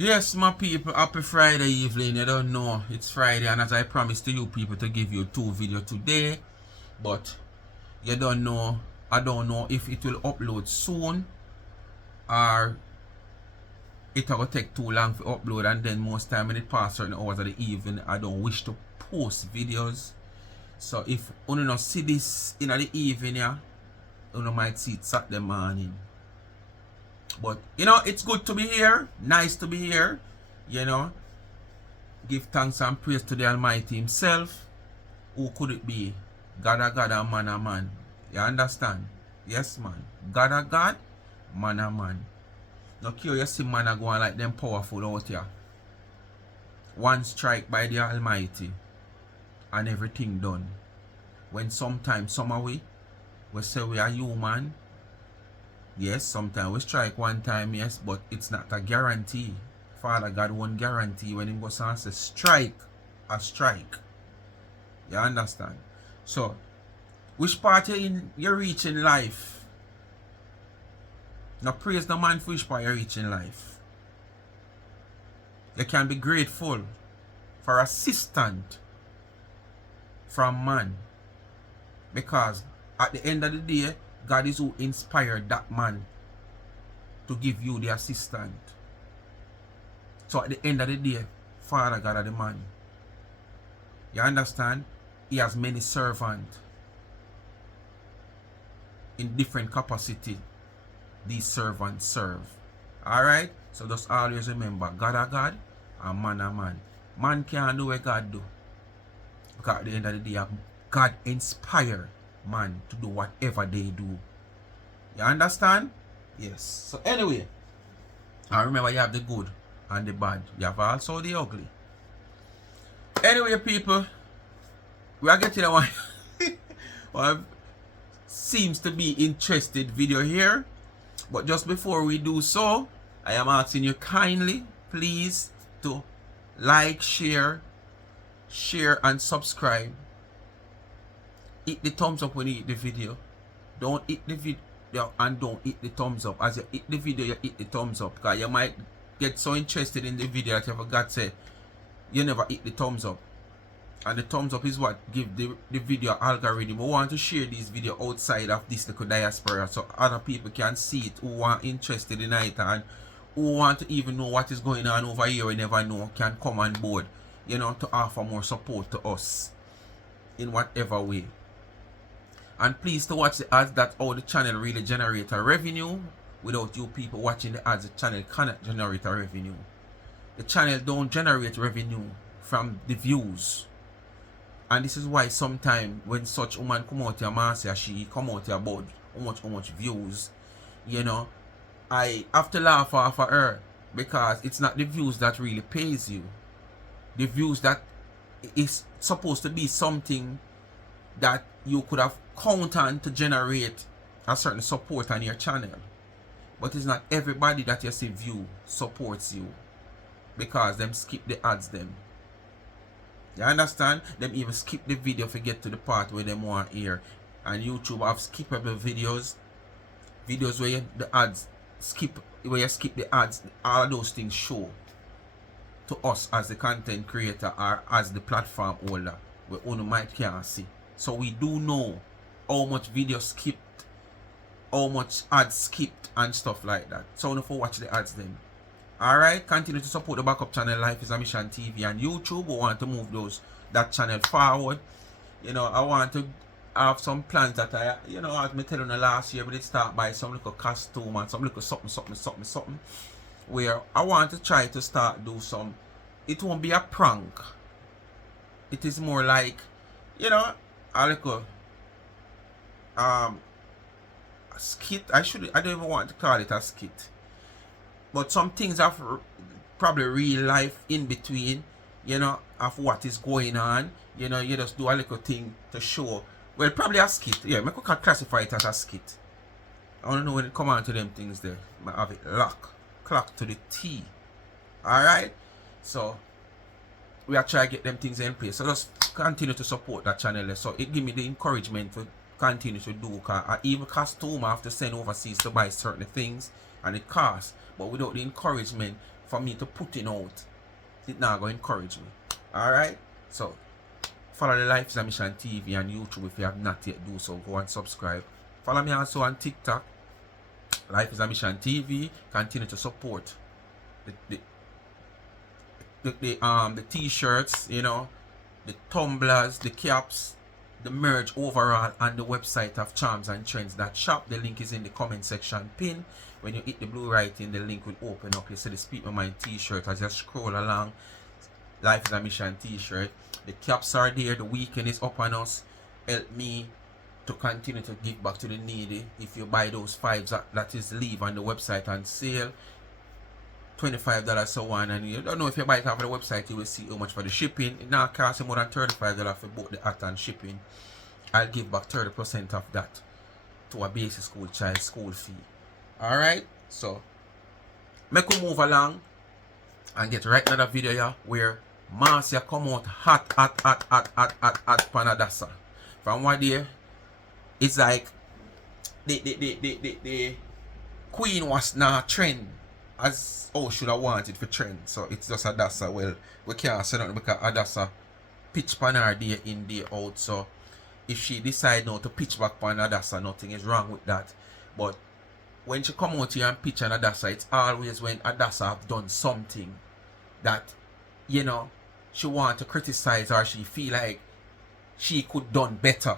Yes, my people, happy Friday evening. You don't know, it's Friday, and as I promised to you people to give you 2 videos today, but you don't know, I don't know if it will upload soon or it will take too long to upload, and then most time when it past certain hours of the evening, I don't wish to post videos. So if you don't see this in the evening, yeah, you might see it Saturday morning. But you know, it's good to be here, nice to be here, you know. Give thanks and praise to the Almighty Himself. Who could it be? God a God and man a man. You understand? Yes, man. God a God, man a man. No care you see man a going like them powerful out here. One strike by the Almighty and everything done. When sometimes some of we say we are human. Yes, sometimes we strike one time, yes, but it's not a guarantee. Father God won't guarantee when He goes and say strike, a strike. You understand? So, which part you reach in life? Now praise the man for which part you reach in life. You can be grateful for assistance from man. Because at the end of the day, God is who inspired that man to give you the assistant. So at the end of the day, Father God is the man. You understand? He has many servants in different capacity. These servants serve. Alright? So just always remember, God a God and man a man. Man can't do what God do. Because at the end of the day, God inspire man to do whatever they do. You understand? Yes. So anyway, I remember you have the good and the bad. You have also the ugly. Anyway, people, we are getting a one seems to be interested video here. But just before we do so, I am asking you kindly, please, to like, share and subscribe. Hit the thumbs up when you hit the video. Don't hit the video and don't hit the thumbs up. As you hit the video, you hit the thumbs up. Because you might get so interested in the video that you forgot to say you never hit the thumbs up. And the thumbs up is what give the video algorithm. We want to share this video outside of this little diaspora so other people can see it who are interested in it and who want to even know what is going on over here we never know can come on board, you know, to offer more support to us in whatever way. And please to watch the ads. That's how the channel really generate a revenue. Without you people watching the ads, the channel cannot generate a revenue. The channel don't generate revenue from the views. And this is why sometimes when such woman come out here, man say she come out here about how much views, you know, I have to laugh off of her because it's not the views that really pays you. The views that is supposed to be something that you could have count on to generate a certain support on your channel. But it's not everybody that you see view supports you because them skip the ads them. You understand? Them even skip the video if you get to the part where them want hear. And YouTube have skippable videos. Videos where the ads skip, where you skip the ads, all of those things show to us as the content creator or as the platform holder where only might can't see. So we do know how much video skipped, how much ads skipped and stuff like that. So don't watch the ads then. Alright, continue to support the backup channel Life is a Mission TV and YouTube. We want to move that channel forward. You know, I want to have some plans that I, you know, as me tell you last year, we did start by some little costume and some little something. Where I want to try to start do some, it won't be a prank. It is more like, you know, a little a skit. I don't even want to call it a skit. But some things have probably real life in between, you know, of what is going on. You know, you just do a little thing to show. Well, probably a skit. Yeah, I could classify it as a skit. I don't know when it come on to them things there. I have it clock to the T. Alright? So, we are trying to get them things in place. So just continue to support that channel. So it give me the encouragement to continue to do. Cause I even costume I have to send overseas to buy certain things and it costs. But without the encouragement for me to put it out. It not going to encourage me. Alright? So, follow the Life is a Mission TV on YouTube if you have not yet do so. Go and subscribe. Follow me also on TikTok. Life is a Mission TV. Continue to support the t-shirts, you know, the tumblers, the caps, the merch overall on the website of Charms and Trends. That shop, the link is in the comment section pin. When you hit the blue writing, the link will open up. You see the Speak My Mind t-shirt as you scroll along. Life is a Mission t-shirt. The caps are there. The weekend is up on us. Help me to continue to give back to the needy. If you buy those 5 that is leave on the website on sale, $25 so one, and you don't know if you buy it off the website, you will see how much for the shipping. It now costs more than $35 for both the hat and shipping. I'll give back 30% of that to a basic school child school fee. Alright, so make we move along and get right another video here where Marcia come out hot pan Adasa. From what day, it's like the queen was not trend as should have wanted for trend. So it's just Adasa. Well, we can't say nothing because Adasa pitch pan her day in, day out. So if she decide now to pitch back pan Adasa, nothing is wrong with that. But when she come out here and pitch on Adasa, it's always when Adasa have done something that, you know, she want to criticize or she feel like she could done better.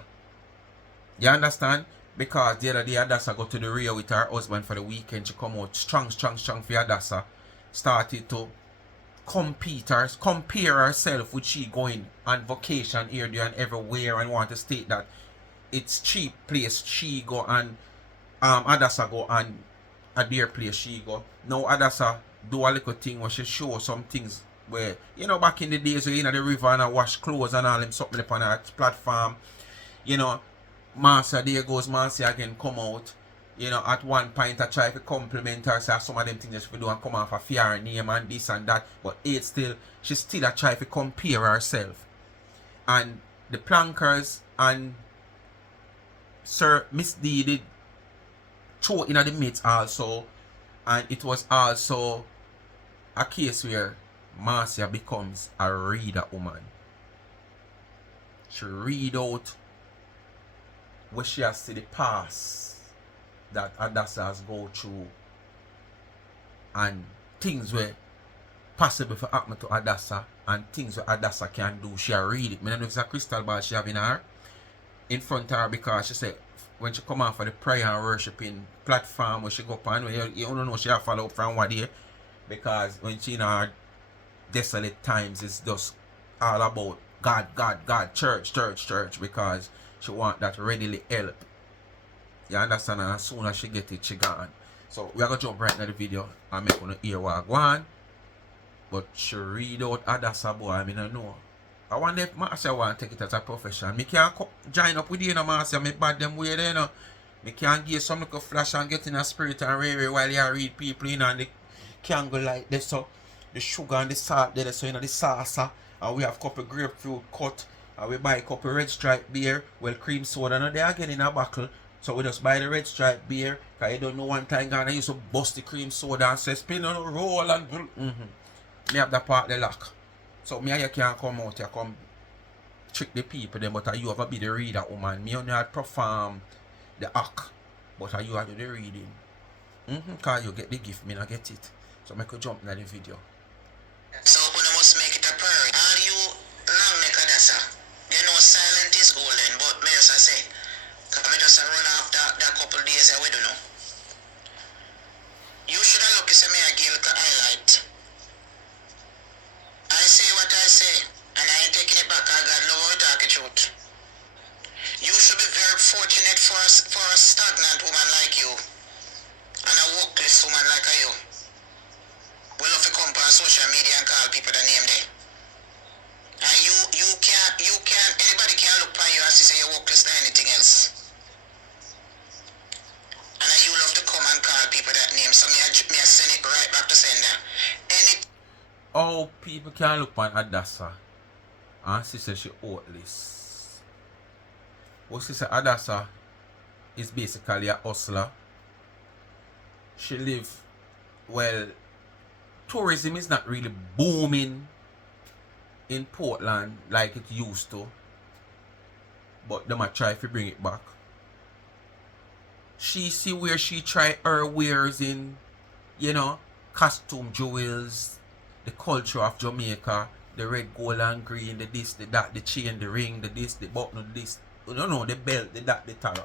You understand? Because the other day Adasa go to the Rio with her husband for the weekend. She come out strong for Adasa. Started to compare herself with she going on vacation here, there and everywhere, and want to state that it's cheap place she go and Adasa go and a dear place she go. Now Adasa do a little thing where she show some things where, you know, back in the days where you know the river and I wash clothes and all them something upon her platform, you know, Marcia, there goes Marcia again come out. You know, at one point I try to compliment her, say some of them things that she do and come off a fear name and this and that, but it's still, she still a try to compare herself. And the plankers and Sir Miss D did throw in the midst also, and it was also a case where Marcia becomes a reader woman. She read out what she has to the past that Adasa has go through and things were possible for happen to Adasa and things that Adasa can do. She read it. I don't know if it's a crystal ball she have in her in front of her, because she said when she come out for the prayer and worshiping platform where she go up and you don't know she have follow up from what day, because when she in her desolate times it's just all about God, church, because she want that readily help. You understand? And as soon as she get it, she gone. So we are gonna jump right into the video and make one hear what go on. But she read out Adasa boy, I mean I know. I wonder if Marcia want to take it as a profession. Me can't join up with you, no Marcia. Me bad them way there, you know. Me can't give some little flash and get in a spirit and rare while you read people, you know, and the candle light there, so the sugar and the salt there, so you know the salsa. And we have a couple grapefruit cut. And we buy a couple red stripe beer. Well, cream soda, now they are getting in a buckle. So we just buy the red stripe beer. Because you don't know one time I used to bust the cream soda and say spin on a roll and me have that part the lock. So me and you can't come out here come trick the people then, but you have to be the reader woman. Me only had perform the act, but you have to do the reading. Because you get the gift, me not get it. So I could jump into the video. So we must make it a priority. Are you long neck Adasa? You know silent is golden, but me just say, I just run off that couple days we don't know. You should have looked at me a Gil highlight. I say what I say, and I ain't taking it back. I got love how we talk the truth. You should be very fortunate for a stagnant woman like you, and a workless woman like you. We love to come on social media and call people the name there. And you can't, anybody can look on you and say you're workless than anything else. And you love to come and call people that name, so me I send it right back to sender. Oh, people can look on Adasa and she says she worthless. What she said, Adasa is basically a hustler. She live well tourism is not really booming in Portland like it used to. But them might try to bring it back. She see where she try her wares in, you know, costume jewels, the culture of Jamaica, the red, gold and green, the this, the that, the chain, the ring, the this, the button, the this, no, the belt, the that, the tarot.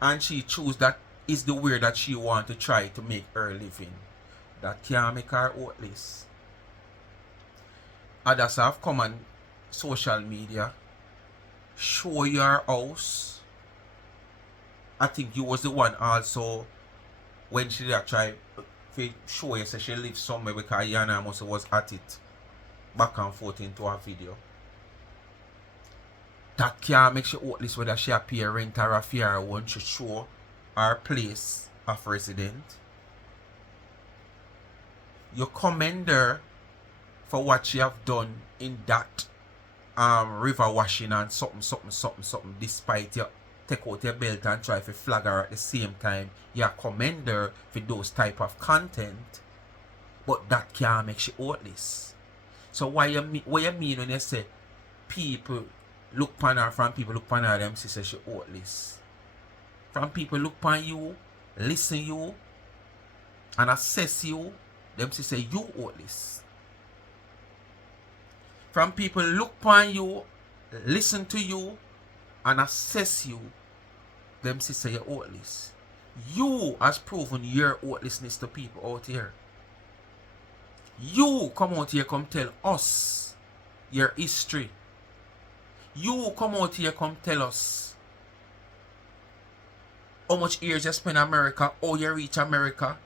And she choose that is the wear that she want to try to make her living. That can't make her worthless. Adasa have come on social media, show your house. I think you was the one also when she did try to show you, say she lives somewhere because Yana must was at it back and forth into her video. That can't make she worthless whether she appear rent or affair one to show her place of resident. You commend her for what she have done in that river washing and something despite you take out your belt and try to flag her at the same time. You commend her for those type of content, but that can't make she worthless. So what you mean when you say people look upon her, from people look upon her, them say she worthless? From people look upon you, listen you, and assess you, them say you worthless. From people look upon you, listen to you, and assess you, them say you're worthless. You has proven your worthlessness to people out here. You come out here, come tell us your history. You come out here, come tell us how much years you spend in America, how you reach America.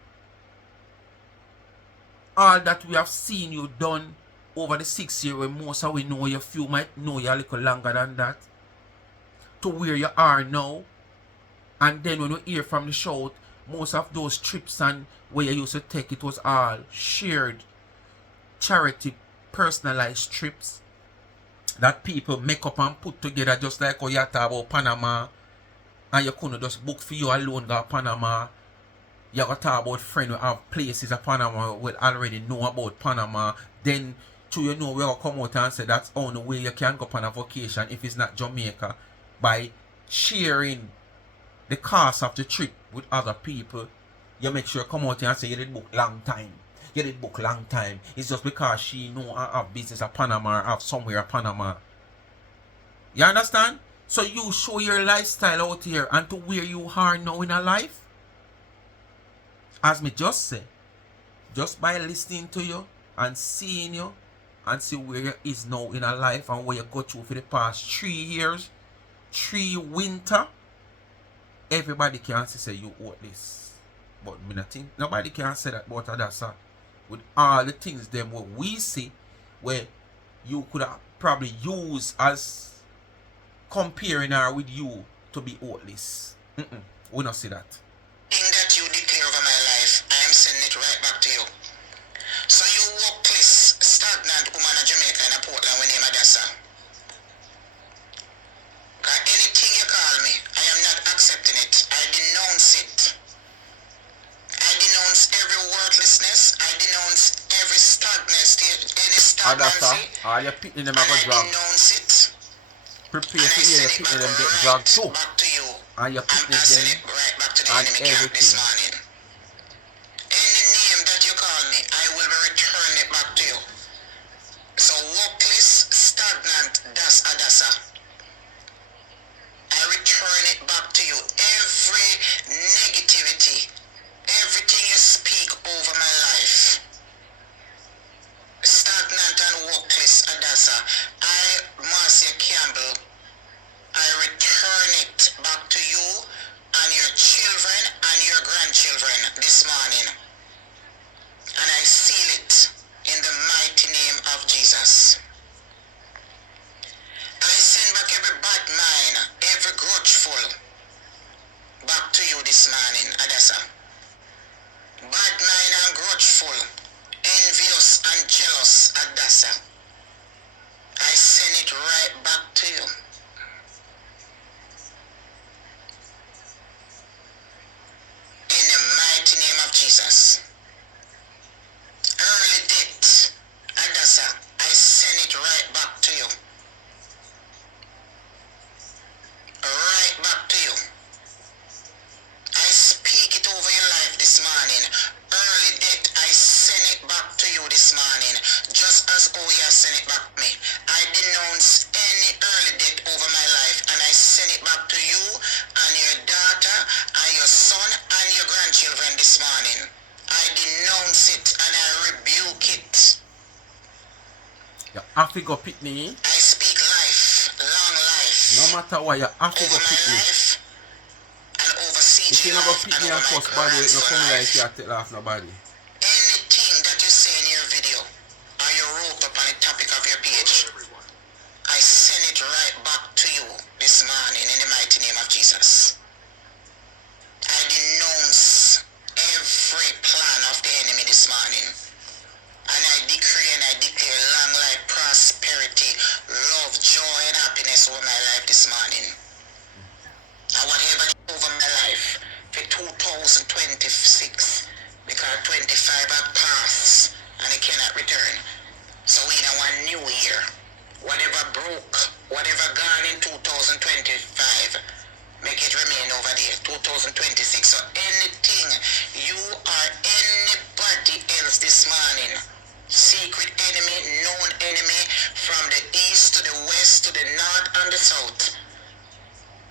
All that we have seen you done over the 6 years, when most of we know you, few might know you a little longer than that, to where you are now. And then when we hear from the show, most of those trips and where you used to take, it was all shared, charity, personalized trips that people make up and put together, just like how you talk about Panama, and you couldn't just book for you alone go to Panama. You got to talk about friends who have places in Panama will already know about Panama. Then to you know we will come out and say that's the only way you can go on a vacation if it's not Jamaica, by sharing the cost of the trip with other people. You make sure you come out here and say you did book long time. You did book long time. It's just because she know I have business at Panama or have somewhere at Panama. You understand? So you show your lifestyle out here and to where you are now in a life. As me just say, just by listening to you and seeing you and see where you is now in a life and where you go through for the past 3 years, 3 winter, everybody can say you owe this. But me not think nobody can say that about Adasa. With all the things them what we see, where you could have probably use as comparing her with you to be worthless. We not see that. Thing that you declare over my life, I am sending it right back to you. So you workless, stagnant woman of Jamaica in a Portland with name Adasa. Got anything you call me, I am not accepting it. I denounce it. I denounce every worthlessness. I denounce every stagnancy, any stagnancy. Adasa, all your picking them And have a I drag. denounce it. Prepare And I to hear your send it picking back them get right dragged too. back to you. And your I'm picking passing them it right back to the and enemy camp this everything. morning. Any name that you call me, I will be returning it back to you. So workless, stagnant, das Adasa. I return it back to you. Every negativity, everything you speak over my life, stagnant and workless Adasa, I, Marcia Campbell, I return it back to you and your children and your grandchildren. have to go pitney. I speak life, long life. No matter what, you have to over go my pitney. life and over If CG you not go life and pitney over and my cuss bad, you no grandson come like life. you take off nobody. Anything that you say in your video or you wrote up on the topic of your page, I send it right back to you this morning in the mighty name of Jesus. I denounce every plan of the enemy this morning. And I decree and I declare long life, prosperity, love, joy, and happiness over my life this morning. And whatever over my life for 2026, because 25 have passed and it cannot return. So we don't want new year. Whatever broke, whatever gone in 2025, make it remain over there, 2026. So anything you or anybody else this morning, secret enemy, known enemy, from the east to the west to the north and the south,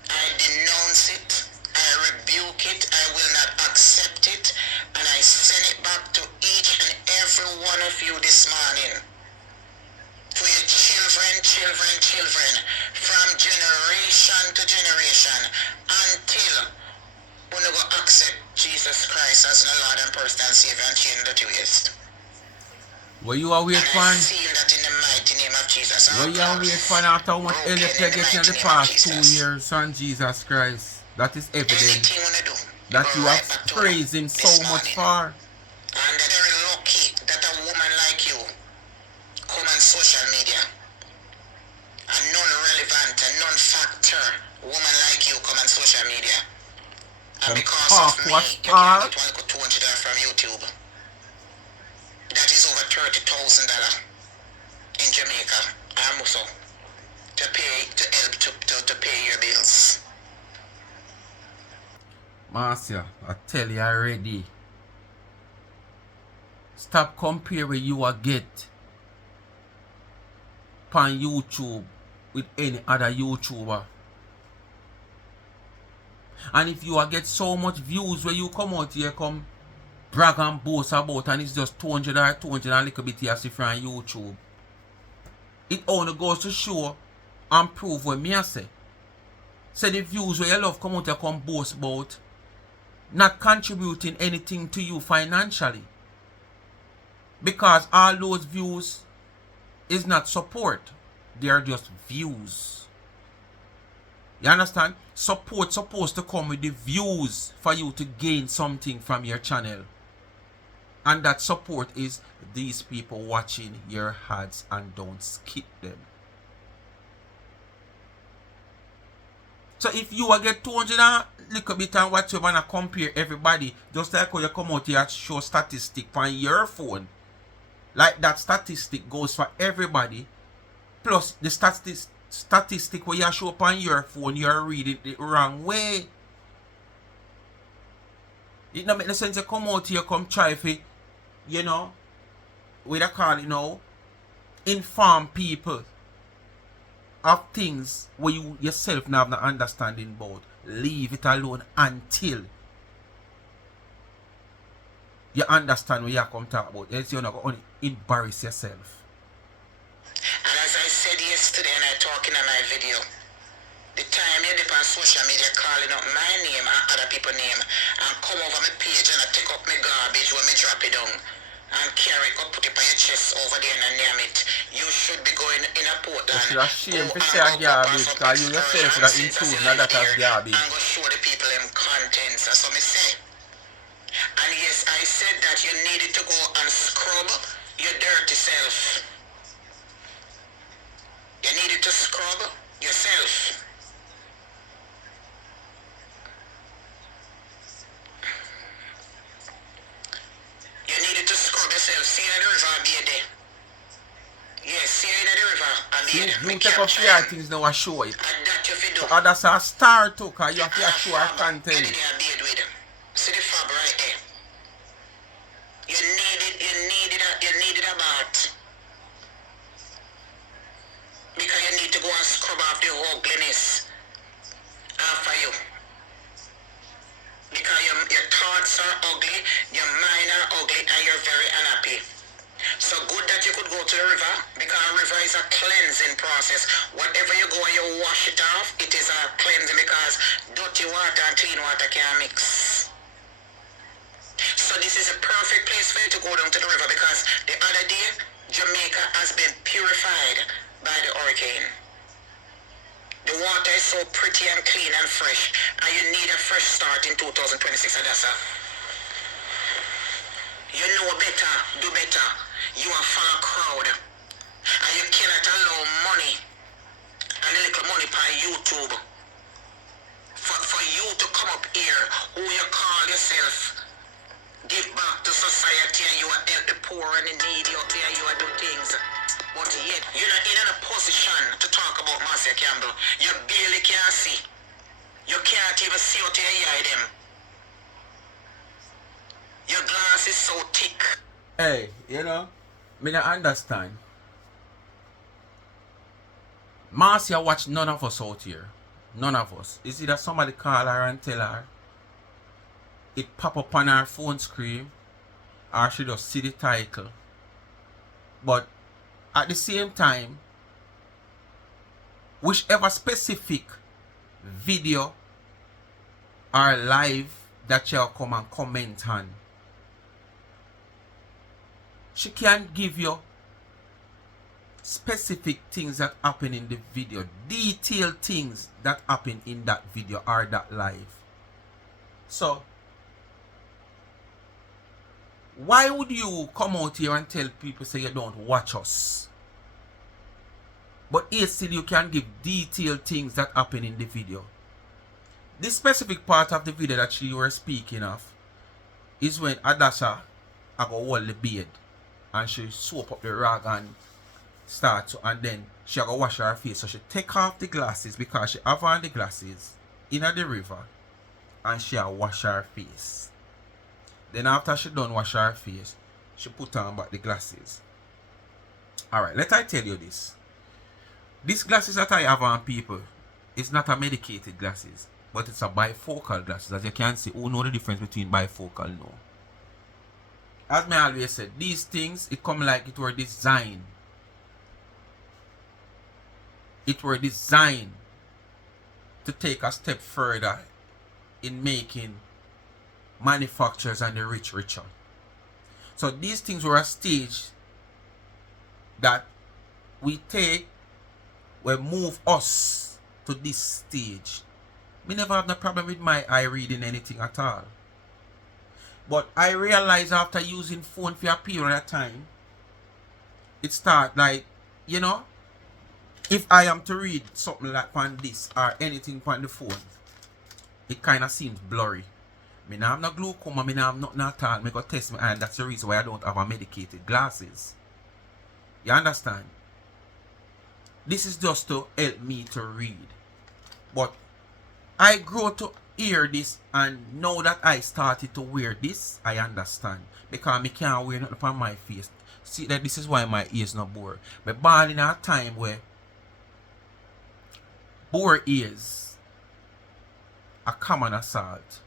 I denounce it, I rebuke it, I will not accept it, and I send it back to each and every one of you this morning. To your children, from generation to generation, until we go accept Jesus Christ as the Lord and personal Savior and change the twist. What you are waiting for? I seal that in the mighty name of Jesus. What you are waiting for after how much hell you get in the past 2 years, son Jesus Christ? That is evident that you have praised him so much for. And very lucky that a woman like you come on social media. A non-relevant, a non-factor woman like you come on social media. And because of me, you can get $200 from YouTube. That is over $30,000 in Jamaica, and also to help to pay your bills. Marcia, I tell you already. Stop comparing you a get on YouTube with any other YouTuber. And if you get so much views where you come out here, come brag and boast about, and it's just 200 or 200 and a little bit here from YouTube, it only goes to show and prove what me I say. Say the views where you love come out here come boast about, not contributing anything to you financially. Because all those views is not support. They are just views. You understand? Support supposed to come with the views for you to gain something from your channel. And that support is these people watching your ads and don't skip them. So if you get 200 and little bit and whatever and compare everybody, just like how you come out here and show statistic on your phone, like that statistic goes for everybody, plus the statistic where you show up on your phone, you're reading it the wrong way. It don't make no sense to come out here, come try for, you know, what I call it now, inform people of things where you yourself now have no understanding about. Leave it alone until you understand what you come talk about. Else you're not going to embarrass yourself. And as I said yesterday and I talking on my video, the time you dip on social media calling up my name and other people's name and come over my page and I take up my garbage when me drop it down and carry it up, put it on your chest over there and name it. You should be going in a Portland. You should have shame to say a garbage because you yourself that include not that as garbage. I'm going to show the people them contents. That's what me say. And yes, I said that you needed to go and scrub your dirty self. You needed to scrub yourself. You needed to scrub yourself. See in the river, be there. Yes, see in the river, be there. You take up your things now and show it. And that you fi do. So Adasa a star too, because you have to show our content. See the fab right there. You needed a bath. Because you need to go and scrub off the ugliness off of you. Because your thoughts are ugly, your mind are ugly, and you're very unhappy. So good that you could go to the river, because river is a cleansing process. Whatever you go and you wash it off, it is a cleansing, because dirty water and clean water can't mix. So this is a perfect place for you to go down to the river, because the other day, Jamaica has been purified by the hurricane. The water is so pretty and clean and fresh, and you need a fresh start in 2026, Adasa. You know better, do better. You are for a crowd, and you cannot allow money and a little money by YouTube for you to come up here, who you call yourself, give back to society, and you are help the poor and the needy out here, you are do things. But yet, you're not in a position to talk about Marcia Campbell. You barely can see. You can't even see out here, you them. Your glass is so thick. Hey, you know, me not understand. Marcia watch none of us out here. None of us. Is it that somebody call her and tell her? It pop up on her phone screen, or she just see the title. But at the same time, whichever specific video or live that you'll come and comment on, she can give you specific things that happen in the video, detailed things that happen in that video or that live. So why would you come out here and tell people say you don't watch us, but yet still you can give detailed things that happen in the video? This specific part of the video that she were speaking of is when Adasa I go hold the beard and she soap up the rag and start to, and then she go wash her face. So she take off the glasses because she have on the glasses in the river, and she wash her face. Then after she done wash her face, she put on back the glasses. Alright, let I tell you this. These glasses that I have on, people, it's not a medicated glasses, but it's a bifocal glasses. As you can see, who know the difference between bifocal now? As me always said, these things, it come like it were designed. It were designed to take a step further in making manufacturers and the rich richer. So these things were a stage that we take, we move us to this stage. Me never have no problem with my eye reading anything at all. But I realize after using phone for a period of time, it start like, you know, if I am to read something like on this or anything on the phone, it kind of seems blurry. Me now have no glaucoma, me now have nothing at all. Me go test my eye, and that's the reason why I don't have a medicated glasses. You understand? This is just to help me to read. But I grow to hear this, and now that I started to wear this, I understand. Because me can't wear nothing on my face. See that this is why my ears not bore. But born in a time where bore ears a common assault.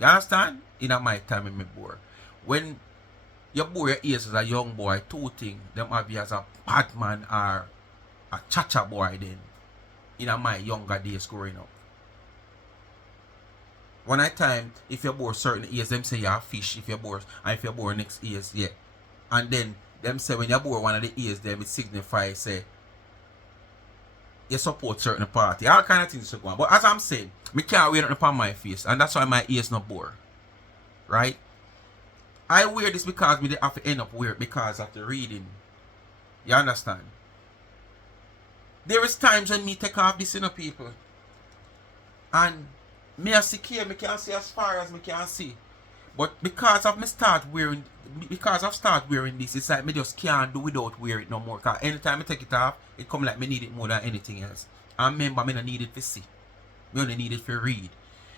You understand? In my time in me bore. When you bore your ears as a young boy, two things, them have you as a bad man or a cha-cha boy then. In my younger days growing up. One at time, if you bore certain ears, them say you're a fish if you bore, and if you bore next ears, yeah. And then them say when you bore one of the ears, them it signifies say you support certain party. All kind of things to go on. But as I'm saying, me can't wear it upon my face, and that's why my ears not bore. Right? I wear this because me have to end up wear it because of the reading. You understand? There is times when me take off this, you know, people, and me a secure, me can see as far as me can see. But because of me start wearing this, it's like me just can't do without wear it no more. Cause anytime I take it off, it come like me need it more than anything else. And remember, me don't need it to see. Me only need it for read.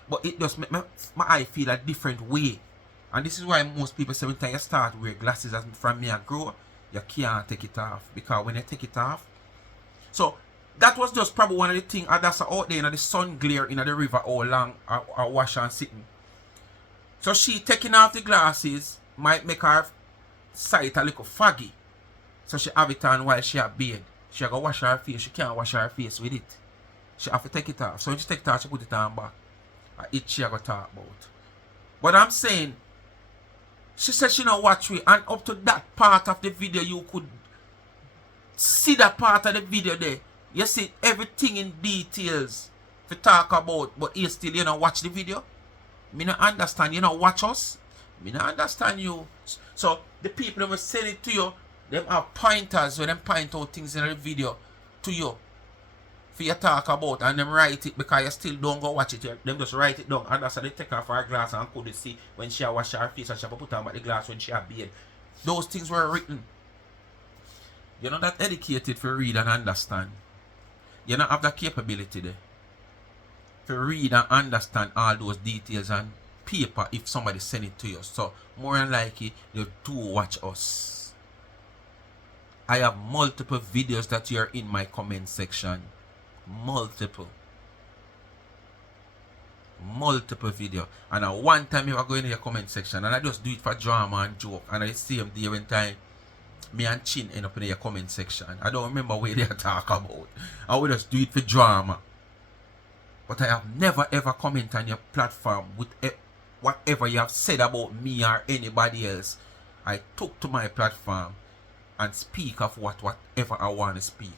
But it just make my eye feel a different way. And this is why most people say when you start wear glasses as from me I grow, you can't take it off. Because when you take it off, so that was just probably one of the things Adasa out there in the sun glare in the river all long or wash and sitting. So she taking off the glasses might make her sight a little foggy. So she have it on while she a bathe. She a go wash her face. She can't wash her face with it. She have to take it off. So when she take it off, she put it on back. It she a go talk about. But I'm saying, she said she don't watch me, and up to that part of the video, you could see that part of the video there. You see everything in details to talk about, but you still, you know, watch the video. Me not understand, you know, watch us. Me not understand you. So the people that will send it to you, them have pointers where them point out things in the video to you for you talk about, and them write it because you still don't go watch it. Them just write it down, and that's how they take off her glass and could see when she wash her face and she put on back the glass when she bathed. Those things were written. You're not that educated for read and understand. You don't have the capability there to read and understand all those details on paper if somebody send it to you. So more than likely you do watch us. I have multiple videos that you're in my comment section. Multiple video, and at one time you are going in your comment section and I just do it for drama and joke, and I see them there when time me and Chin end up in your comment section. I don't remember where they talk about. I will just do it for drama, but I have never ever comment on your platform with whatever you have said about me or anybody else. I took to my platform and speak of whatever I want to speak.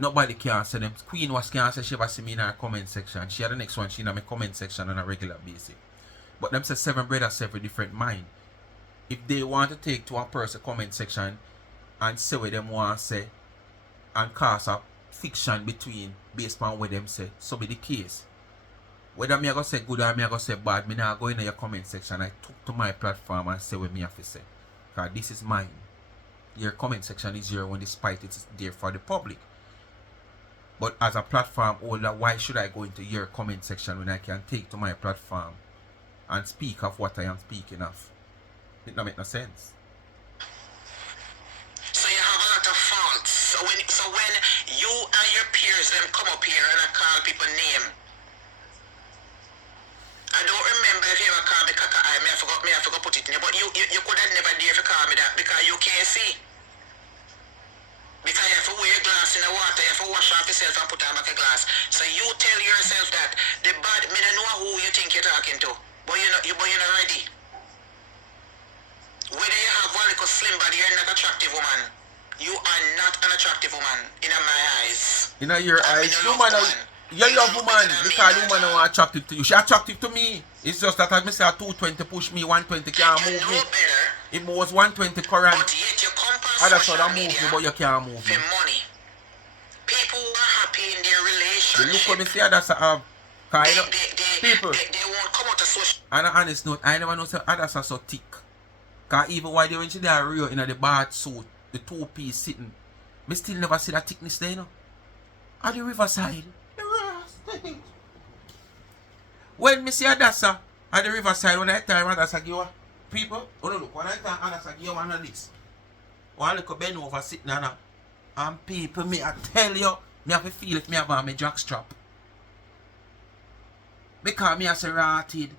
Nobody can say them. Queen was can't say she ever see me in her comment section. She had the next one, she in my comment section on a regular basis. But them say 7 brothers have a different mind. If they want to take to a person comment section and say what them want to say and cause a fiction between based on what them say, so be the case. Whether me I go say good or me I go say bad, me now go in your comment section. I took to my platform and say what me have to say. Because this is mine. Your comment section is your one, despite it's there for the public. But as a platform holder, why should I go into your comment section when I can take to my platform and speak of what I am speaking of? It don't make no sense. So you have a lot of faults. So when you and your peers them come up here and I call people name, I don't remember if you ever call me caca eye. I forgot put it in there. But you could have never dare to call me that because you can't see. Because you have to wear glass in the water, you have to wash off yourself and put on back a glass. So you tell yourself that the bad, me don't know who you think you're talking to, but you're not ready. Whether you have one little slim body, you're not attractive woman. You are not an attractive woman in my eyes. In your eyes, woman, you love woman because woman are attractive to you. She attractive to me. It's just that I say 220 push me, 120 can't move me. Better, it was 120 current. But yet you come That's how move me, but you can't move me. Money. People are happy in their relationship. You look what me say Adasa have. People. They won't come out to social. On an honest note, I never know say Adasa so thick. Because even while they when she there real in the bath suit, the 2-piece sitting, me still never see that thickness there, you know. At the riverside. When me see Adasa at the riverside, when I tell Adasa give her people, oh no look, when I tell Adasa give one of this. One little bend over sitting on her. And people, me I tell you, me have to feel if me have on my jockstrap. Because me have say rotted.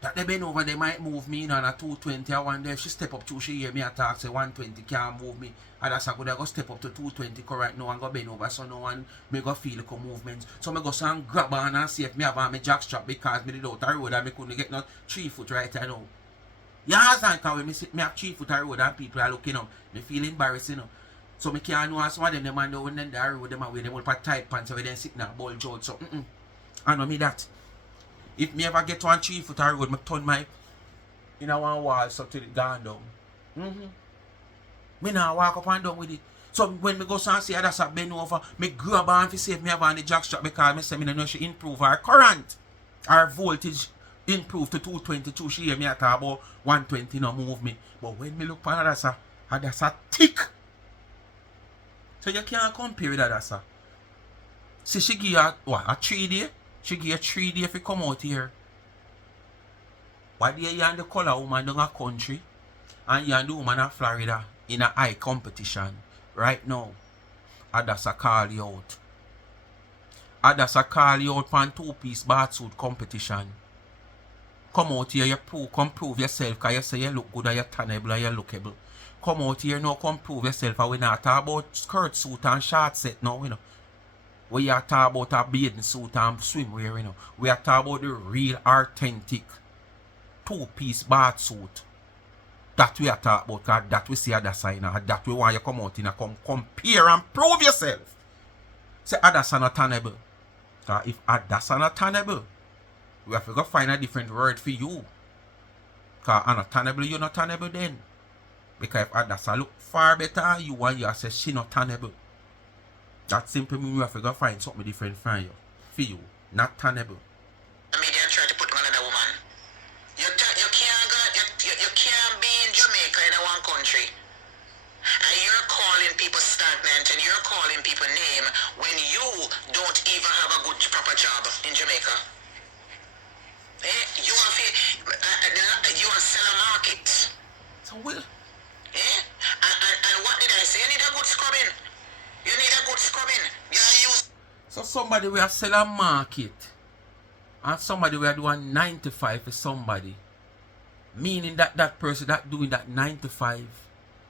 That they bend over, they might move me in on a 220 or one day. If she step up to, she hear me attack, say 120 can't move me. And that's a good, I go step up to 220 correct now and go bend over, so no one may go feel like a movement. So I go so and grab on and see if me have on my jockstrap because me did out the road and me couldn't get no 3 foot right I know. You understand, because when me have 3 foot the road and people are looking up, me feel embarrassed, you know. So me can't know some of them and when then the road them away, them will put tight pants so then sit in a bulge out. So I know me that. If me ever get 1 3 foot road, me turn my in a one wall so till it gone down. Me now walk up and down with it. So when me go and see Adasa bend over, me grab on to see if me have on the jockstrap because me say me know she improve her current. Her voltage improve to 222. She hear me at about 120 no move me. But when me look at Adasa thick. So you can't compare with Adasa. See she give her what, a 3 day? She give her 3 day if you come out here. Why day you and the color woman down a country and you and the woman of Florida in a high competition right now. Adasa call you out. Adasa call you out for 2-piece bathsuit competition. Come out here, come prove yourself, because you say you look good and you're tannable and you're lookable. Come out here now, come prove yourself, and we not talk about skirt suit and short set now, you know. We are talking about a bathing suit and swimwear, you know. We are talking about the real, authentic, two-piece bath suit. That we are talking about, because that we see Adasa, you know, that we want you come out in and come compare and prove yourself. Say Adasa not tannable. Because if Adasa not tannable, we have to go find a different word for you. Because I'm not tannable, you're not tannable then. Because if Adasa look far better than you and you say she not tannable, that simply means we have to go find something different for you. Not tannable. Media try to put another woman. You can't be in Jamaica in one country. And you're calling people stagnant and you're calling people name when you don't even have a good proper job in Jamaica. You are sell a market. So what? And what did I say? You need a good scrubbing. You need a good scrubbing. So somebody will sell a market and somebody will do a 9 to 5 for somebody. Meaning that that person that doing that 9 to 5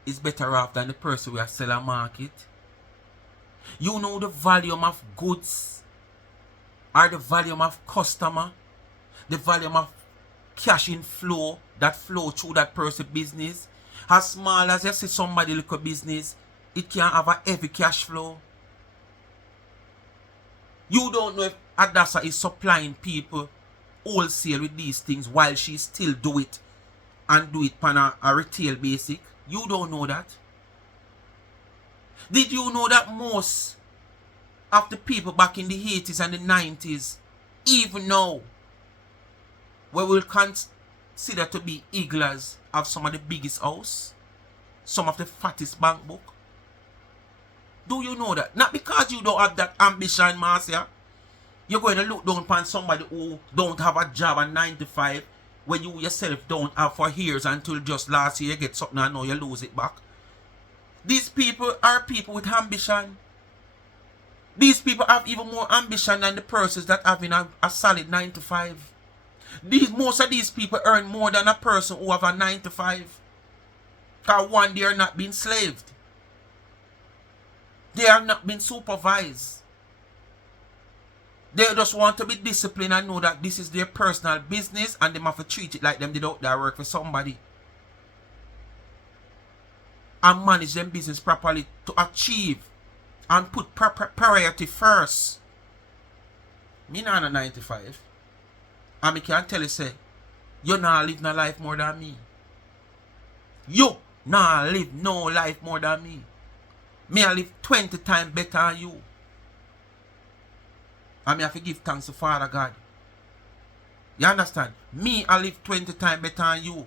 is better off than the person who sell a market. You know the volume of goods or the volume of customer, the volume of cash inflow that flow through that person's business. As small as you see somebody look a business, it can have a heavy cash flow. You don't know if Adasa is supplying people wholesale with these things while she still do it and do it on a retail basic. You don't know that. Did you know that most of the people back in the 80s and the 90s, even now, we will consider to be eaglers of some of the biggest house, some of the fattest bank book? Do you know that? Not because you don't have that ambition, Marcia. You're going to look down upon somebody who don't have a job at 9 to 5 when you yourself don't have for years until just last year you get something and now you lose it back. These people are people with ambition. These people have even more ambition than the persons that have in a solid 9 to 5. Most of these people earn more than a person who have a 9 to 5. Because one, they are not being slaved. They are not being supervised. They just want to be disciplined and know that this is their personal business and they have to treat it like them did out there work for somebody. And manage them business properly to achieve and put priority first. Me not a 95. And me can tell you say, you not live no life more than me. You not live no life more than me. Me I live 20 times better than you. And me have to give thanks to Father God. You understand? Me I live 20 times better than you.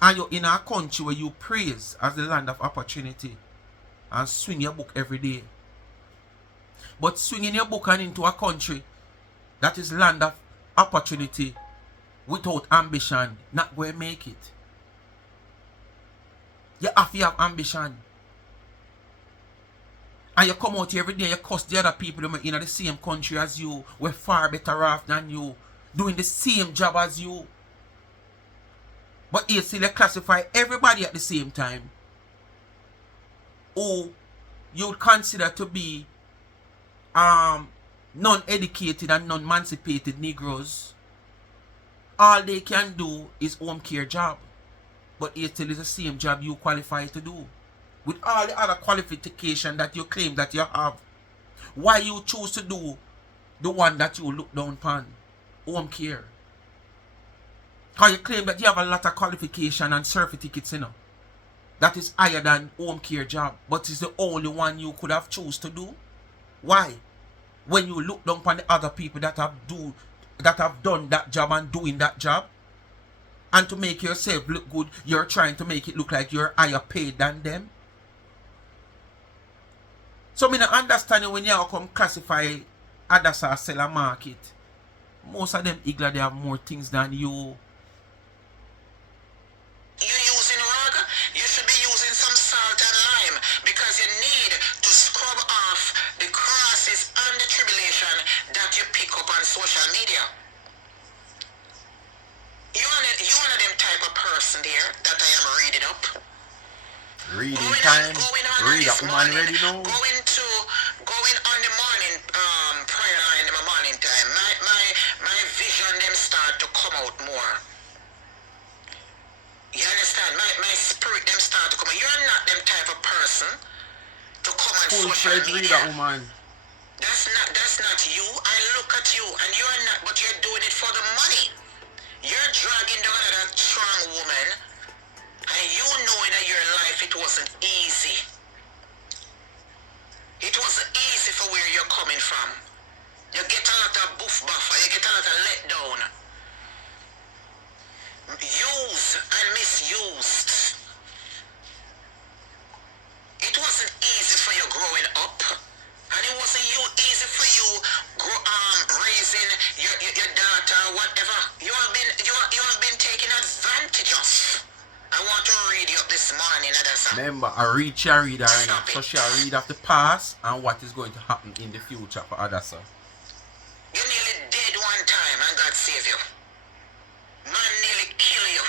And you're in a country where you praise as the land of opportunity. And swing your book every day. But swinging your book and into a country that is land of opportunity without ambition, not going to make it. You have to have ambition. And you come out here every day, you cuss the other people in the same country as you, we're far better off than you, doing the same job as you. But you still classify everybody at the same time who you would consider to be non-educated and non-emancipated Negroes. All they can do is home care job. But it still is the same job you qualify to do. With all the other qualification that you claim that you have. Why you choose to do the one that you look down upon? Home care. Because you claim that you have a lot of qualification and certificates, you know. That is higher than home care job. But it's the only one you could have choose to do. Why? When you look down upon the other people that have done that job and doing that job. And to make yourself look good, you're trying to make it look like you're higher paid than them. So me not understanding when you come classify Adasa sell a market. Most of them igla they have more things than you. You're using rag, you should be using some salt and lime because you need to scrub off the crosses and the tribulation that you pick up on social media. wasn't there that I am reading up. Reading time. Read that woman morning, ready now. Going on the morning prayer line in my morning time. My vision them start to come out more. You understand? My spirit them start to come out. You're not them type of person to come on social media. Reader, woman. That's not you. I look at you and you're not, but you're doing it for the money. You're dragging down another strong woman, and you knowing that your life it wasn't easy. It wasn't easy for where you're coming from. You get a lot of buff buffer, you get a lot of letdown. Used and misused. It wasn't easy for you growing up. And it wasn't easy for you raising your daughter, whatever. You have been taken advantage of. I want to read you up this morning, Adasa. Remember, I read her now. So she read of the past and what is going to happen in the future for Adasa. You nearly dead one time and God save you. Man nearly kill you.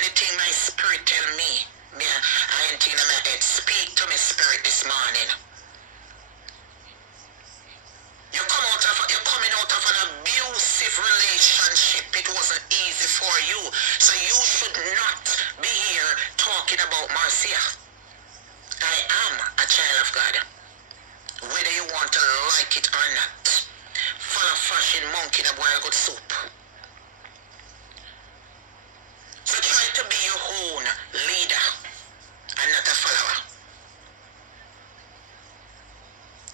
Anything my spirit tell me, I ain't in my head. Speak to my spirit this morning. You're coming out of an abusive relationship. It wasn't easy for you. So you should not be here talking about Marcia. I am a child of God. Whether you want to like it or not. Follow fashion monkey in a boil good soup. So try to be your own leader and not a follower.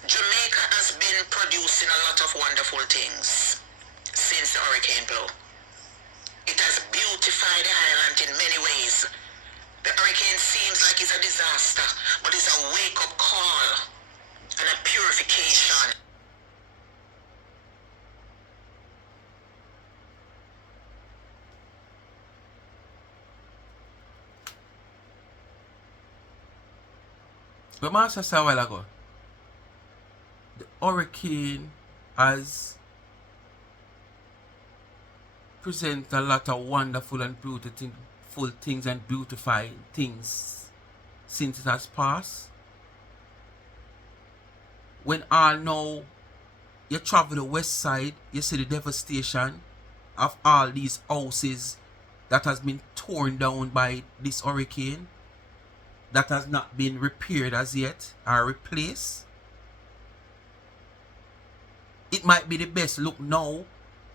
Jamaica has been producing a lot of wonderful things since the hurricane blew. It has beautified the island in many ways. The hurricane seems like it's a disaster, but it's a wake-up call and a purification. But Master said a while ago, the hurricane has presented a lot of wonderful and beautiful things and beautifying things since it has passed. When all now you travel the west side, you see the devastation of all these houses that has been torn down by this hurricane, that has not been repaired as yet or replaced. It might be the best look now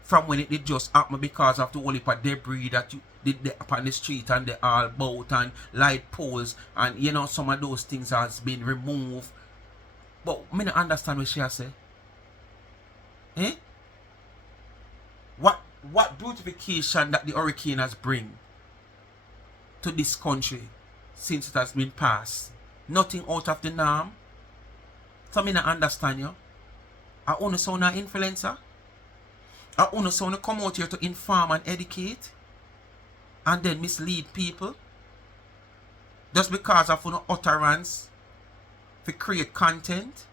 from when it did just happen because of the whole heap of debris that you did upon the street and the all boat and light poles and you know some of those things has been removed. But I don't understand what she has said. Eh? What beautification that the hurricane has bring to this country since it has been passed? Nothing out of the norm. So I don't understand you. I only sound an influencer. I only sound come out here to inform and educate and then mislead people just because of an utterance to create content.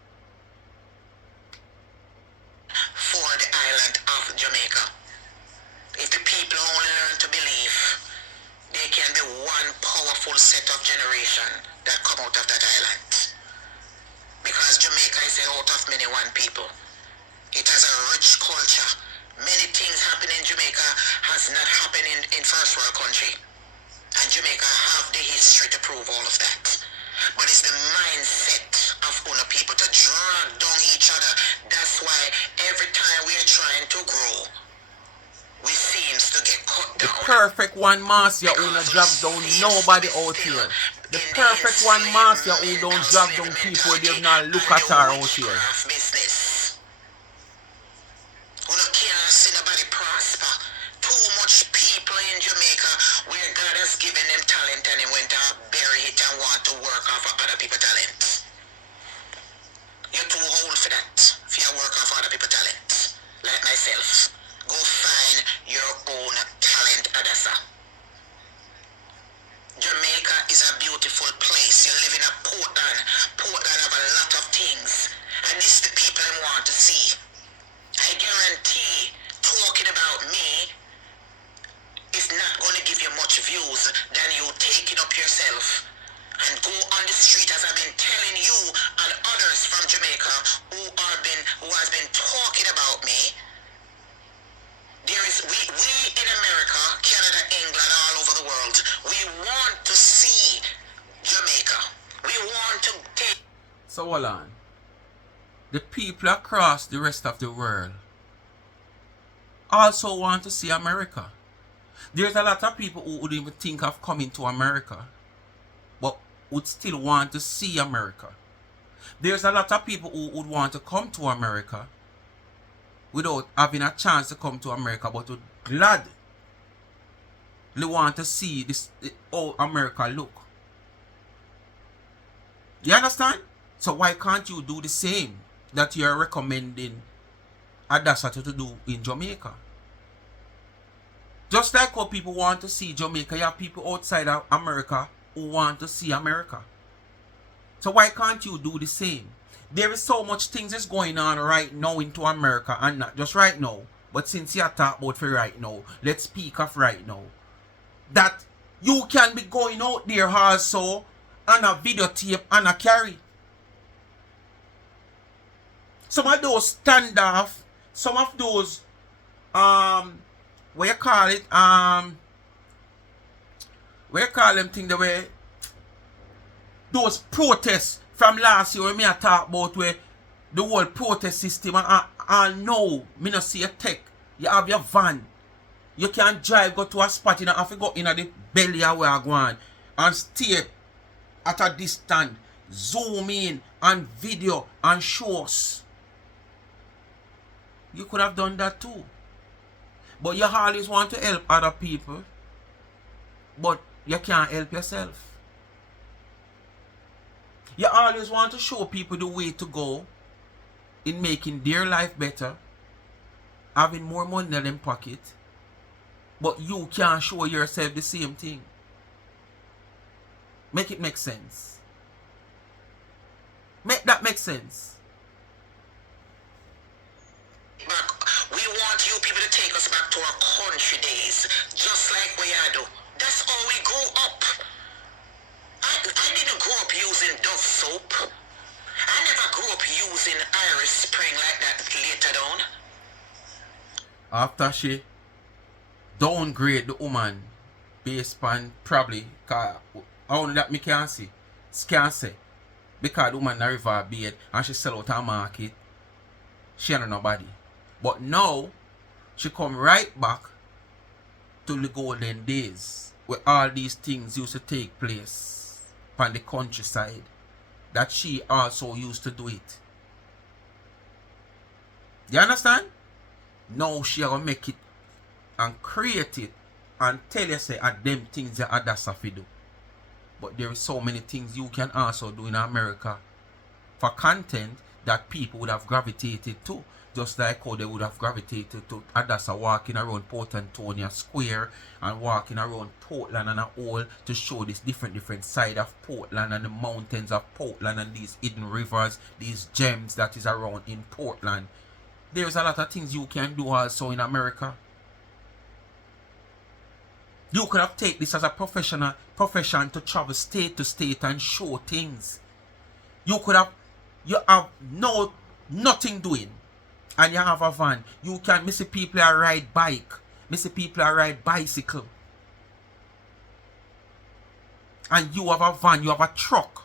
For the island of Jamaica. If the people only learn to believe, they can be one powerful set of generation that come out of that island. Because Jamaica is out of many one people. It has a rich culture. Many things happen in Jamaica has not happened in first world country. And Jamaica have the history to prove all of that. But it's the mindset of other people to drag down each other. That's why every time we are trying to grow, we seems to get cut down. The perfect one Marcia who not drag down nobody out here. The perfect one Marcia who don't drag down people they have not look at her out here. Who don't care see nobody prosper. Too much people in Jamaica where God has given them talent and they went out bury it and want to work off of other people's talent. You're too old for that. If you work off other people's talent. Like myself. Go find your own talent, Adasa. Jamaica is a beautiful place. You live in a Portland. Portland have a lot of things. And this the people much views than you taking up yourself and go on the street, as I've been telling you and others from Jamaica who has been talking about me. There is we in America, Canada, England, all over the world, we want to see Jamaica. We want to take. So hold on. The people across the rest of the world also want to see America. There's a lot of people who would even think of coming to America, but would still want to see America. There's a lot of people who would want to come to America without having a chance to come to America, but would gladly want to see this how America look. You understand? So why can't you do the same that you're recommending Adasa to do in Jamaica? Just like how people want to see Jamaica, you have people outside of America who want to see America. So why can't you do the same? There is so much things that's going on right now into America, and not just right now, but since you talk about for right now, let's speak of right now. That you can be going out there also on a videotape and a carry. Some of those standoff, some of those what you call it, what you call them thing the way, those protests from last year when me I talk about where the whole protest system and now me not see a tech. You have your van. You can drive, go to a spot, you don't have to go in the belly of where I go on and stay at a distance, zoom in and video and show us. You could have done that too. But you always want to help other people, but you can't help yourself. You always want to show people the way to go in making their life better, having more money in their pocket, but you can't show yourself the same thing. Make it make sense. Make that make sense. We want you people to take us back to our country days, just like we had do. That's how we grew up. I didn't grow up using Dove soap. I never grew up using Irish Spring like that later on. After she downgrade the woman based on probably, cause only that me can see, can say, because the woman in river bed and she sell out her market, she ain't nobody. But now, she come right back to the golden days where all these things used to take place on the countryside, that she also used to do it. You understand? Now she gonna make it and create it and tell you say them things that Adasa fi do. But there is so many things you can also do in America for content that people would have gravitated to. Just like how they would have gravitated to Adasa walking around Port Antonio Square and walking around Portland and all to show this different side of Portland and the mountains of Portland and these hidden rivers, these gems that is around in Portland. There's a lot of things you can do also in America. You could have taken this as a profession to travel state to state and show things. You have nothing doing. And you have a van. You can miss people that ride bike. Miss people that ride bicycle. And you have a van, you have a truck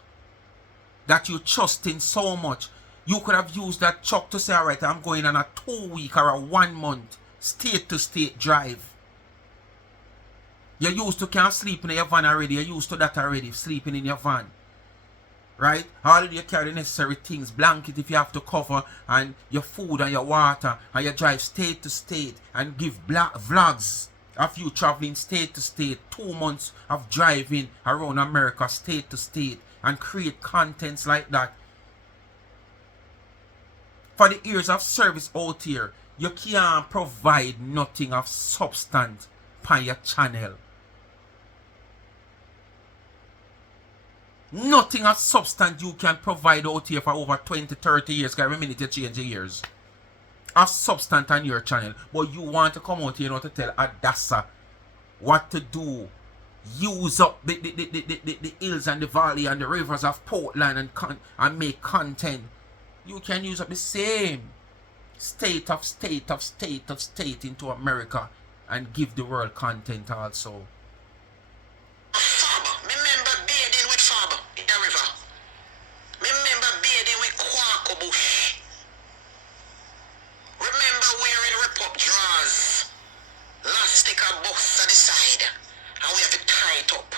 that you trust in so much. You could have used that truck to say, alright, I'm going on a 2-week or a 1 month state to state drive. You used to can't sleep in your van already. You used to that already, sleeping in your van. Right? Already you carry necessary things, blanket if you have to cover, and your food and your water, and you drive state to state and give vlogs of you traveling state to state, 2 months of driving around America state to state, and create contents like that. For the years of service out here, you can't provide nothing of substance on your channel. Nothing of substance you can provide out here for over 20-30 years. Because every minute you change the years. Of substance on your channel. But you want to come out here to tell Adasa what to do use up the hills and the valley and the rivers of Portland and make content. You can use up the same state into America and give the world content also. Fab, remember bathing with Fab in the river. Remember bathing with Quaco Bush. Remember wearing rip-up drawers. Elastic a bust at the side. And we have to tie it up.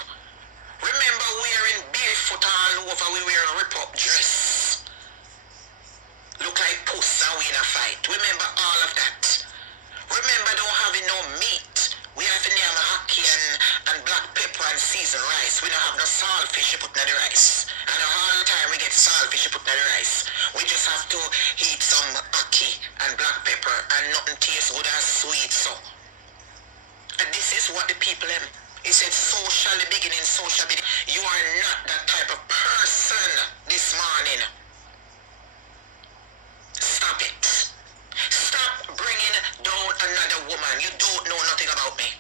Remember wearing barefoot all over, we wear a rip-up dress. Look like puss and we in a fight. Remember all of that. Remember don't having no meat. We have to name a hockey and black pepper and seasoned rice. We don't have no saltfish to put in the rice. And all the time we get saltfish to put in the rice. We just have to eat some hockey and black pepper and nothing tastes good as sweet so. And this is what the people he said socially beginning, social beginning. You are not that type of person this morning. Stop it. Stop bringing down another woman. You don't know nothing about me.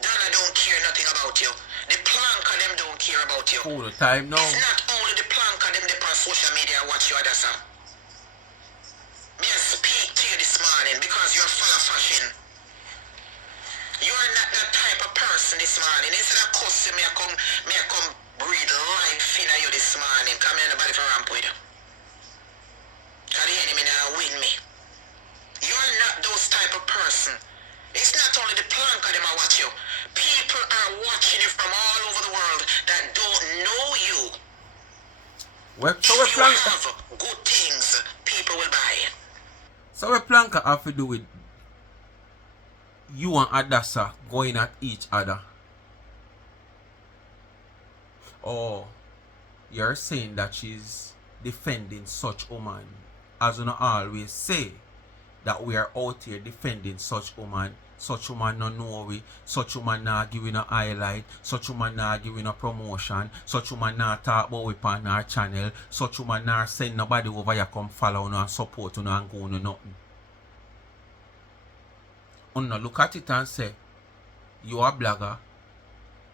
Donna don't care nothing about you. The planker them don't care about you. All the time now. It's not only the planker them they on social media and watch you, Adasa. Me I speak to you this morning because you're full of fashion. You are not that type of person this morning. Instead of cussing me, I come breathe life in you this morning. Come here, nobody for ramp with you. Cause the enemy now win me. You are not those type of person. It's not only the plank of them I watch you. People are watching you from all over the world that don't know you. If you have good things, people will buy it. So what plank have to do with you and Adasa going at each other? Or you're saying that she's defending such woman, as you always say that we are out here defending such woman no know we, such woman not giving a highlight, such woman not giving a promotion, such woman not talk about we on our channel, such woman not send nobody over here come follow you and support you and go no nothing. Look at it and say, you are a blogger,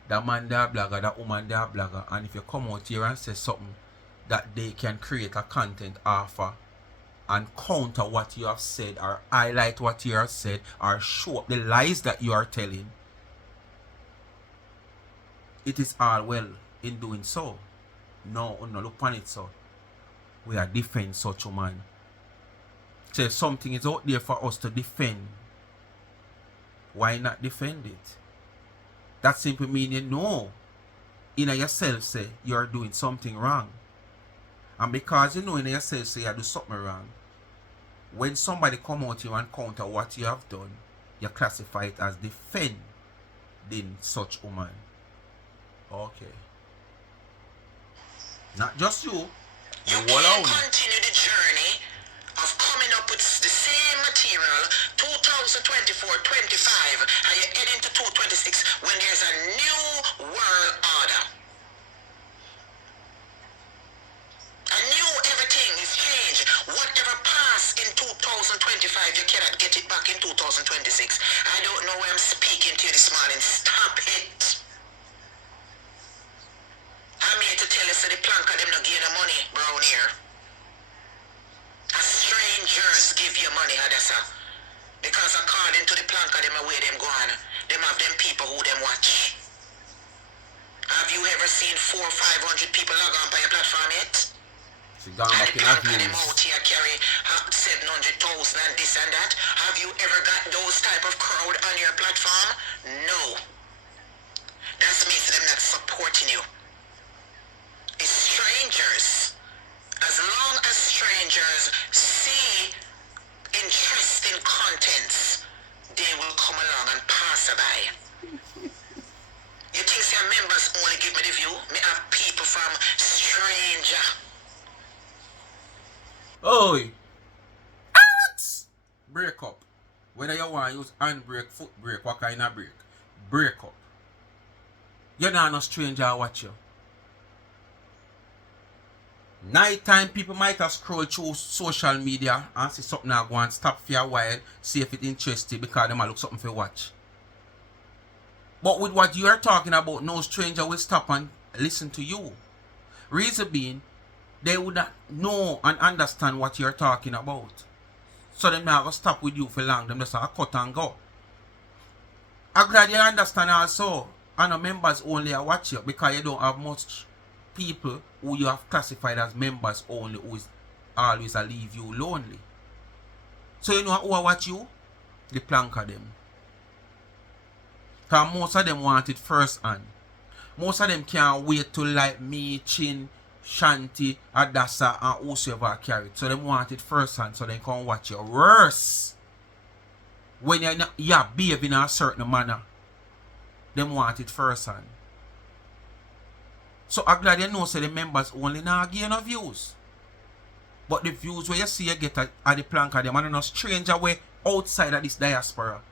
that man there a blogger, that woman there a blogger, and if you come out here and say something that they can create a content offer and counter what you have said or highlight what you have said or show up the lies that you are telling, it is all well in doing so. No, look upon it so. We are defend such a man. So if something is out there for us to defend, why not defend it? That simply means you know in yourself say you are doing something wrong. And because you know in yourself say you do something wrong, when somebody come out here and counter what you have done, you classify it as defending such woman. Okay. Not just you. You can continue the journey of coming up with the same material 2024-25 and you're heading to 226 when there's a new world order. A new everything is changed. Whatever passed in 2025, you cannot get it back in 2026. I don't know where I'm speaking to you this morning. Stop it. I'm here to tell you, so the plank of them not give the money, brown here. Strangers give you money, Adasa. Because according to the plank of them, where them go on, them have them people who them watch. Have you ever seen 400 or 500 people log on by your platform yet? She gone back in her views. Them out here carry 700,000 and this and that. Have you ever got those type of crowd on your platform? No. That means them not supporting you. It's strangers. As long as strangers see interesting contents, they will come along and pass by. You think your members only give me the view? Me have people from stranger. Oi! Out! Break up. Whether you want to use hand brake, foot brake, what kind of brake? Break up. You're not no stranger watch you. Night time people might have scrolled through social media and see something and go and stop for a while, see if it interesting because they might look something for watch. But with what you're talking about, no stranger will stop and listen to you. Reason being, they would not know and understand what you're talking about. So them not gonna stop with you for long. Them just cut and go. I'm glad you understand also. And the members only watch you because you don't have much people who you have classified as members only who is always leave you lonely. So you know who watch you? The plank of them. Because most of them want it first hand. Most of them can't wait to like me, Chin, Shanti, Adasa, and whosoever carry it. So them want it first hand so they can watch you worse. When you're behaving in a certain manner, them want it first hand. So I'm glad you know say the members only now gain no views. But the views where you see you get at the plank of them and no stranger way outside of this diaspora.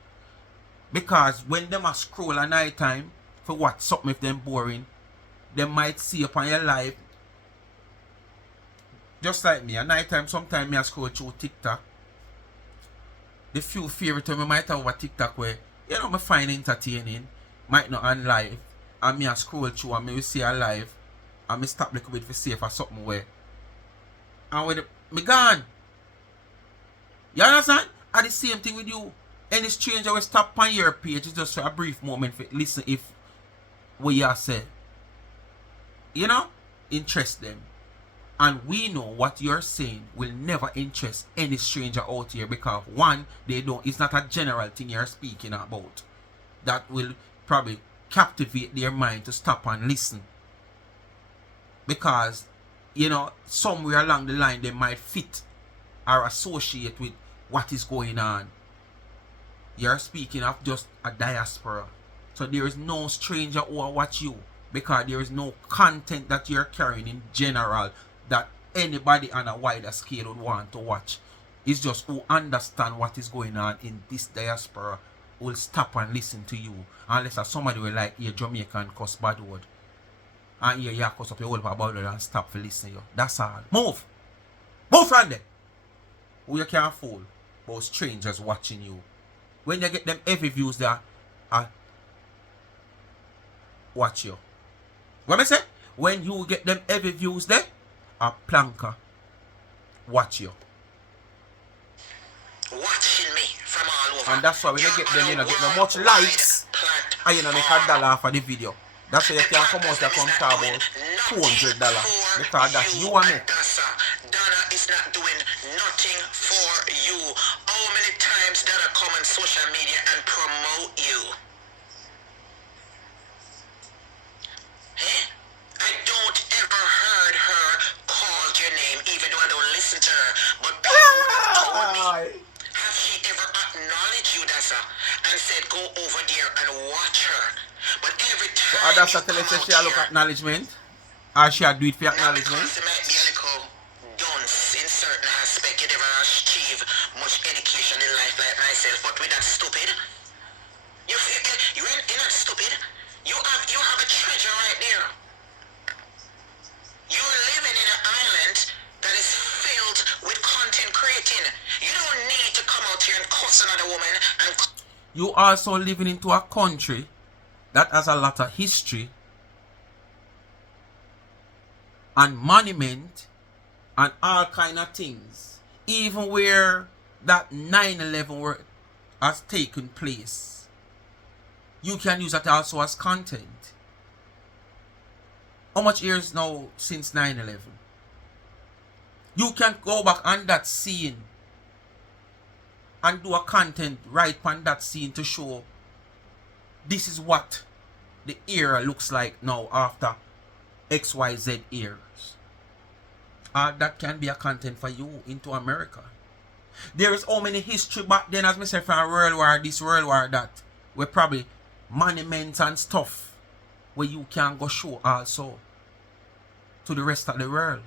Because when them a scroll at night time for what something if them boring, they might see upon your life. Just like me, at night time sometimes me a scroll through TikTok. The few favorite me might have over TikTok where you know me find entertaining, might not on live, and me a scroll through and me will see a live and me stop little bit for see for something where and with me gone. You understand? And the same thing with you. Any stranger will stop on your page it's just for a brief moment for listen if what you say. You know? Interest them. And we know what you're saying will never interest any stranger out here because one, they don't, it's not a general thing you're speaking about that will probably captivate their mind to stop and listen. Because, you know, somewhere along the line they might fit or associate with what is going on. You're speaking of just a diaspora. So there is no stranger who will watch you because there is no content that you're carrying in general that anybody on a wider scale would want to watch. It's just who understand what is going on in this diaspora will stop and listen to you. Unless somebody will like your Jamaican cuss bad word. And hear you cuss up your whole bad word and stop for listening to you. That's all. Move! Move from there! Who you can't fool about strangers watching you. When you get them heavy views there, watch you. What I say? When you get them heavy views there, a planker watch you. Watching me from all over. And that's why when you get them, you know, get no much likes, and you know, make $1 for the video. That's why you can come out there come talk about $200 because that's you and me. Donna is not doing nothing for you. How many times Donna come on social media and promote you? Eh? I don't ever heard her call your name, even though I don't listen to her. But people have told me, have she ever acknowledged you, Dasa, and said go over there and watch her? But every time so Adasa tell us she look acknowledgement, or she do it for acknowledgement. Because it might be a little dunce in certain aspect, you never achieve much education in life like myself, but with that stupid, you're not stupid. You have a treasure right there. You're living in an island that is filled with content creating. You don't need to come out here and cuss another woman and you also living into a country that has a lot of history and monument and all kind of things. Even where that 9/11 has taken place, you can use that also as content. How much years now since 9/11? You can go back on that scene and do a content right on that scene to show this is what the era looks like now after XYZ years. That can be a content for you into America. There is how many history back then, as I said, from World War this, World War that, where probably monuments and stuff where you can go show also to the rest of the world.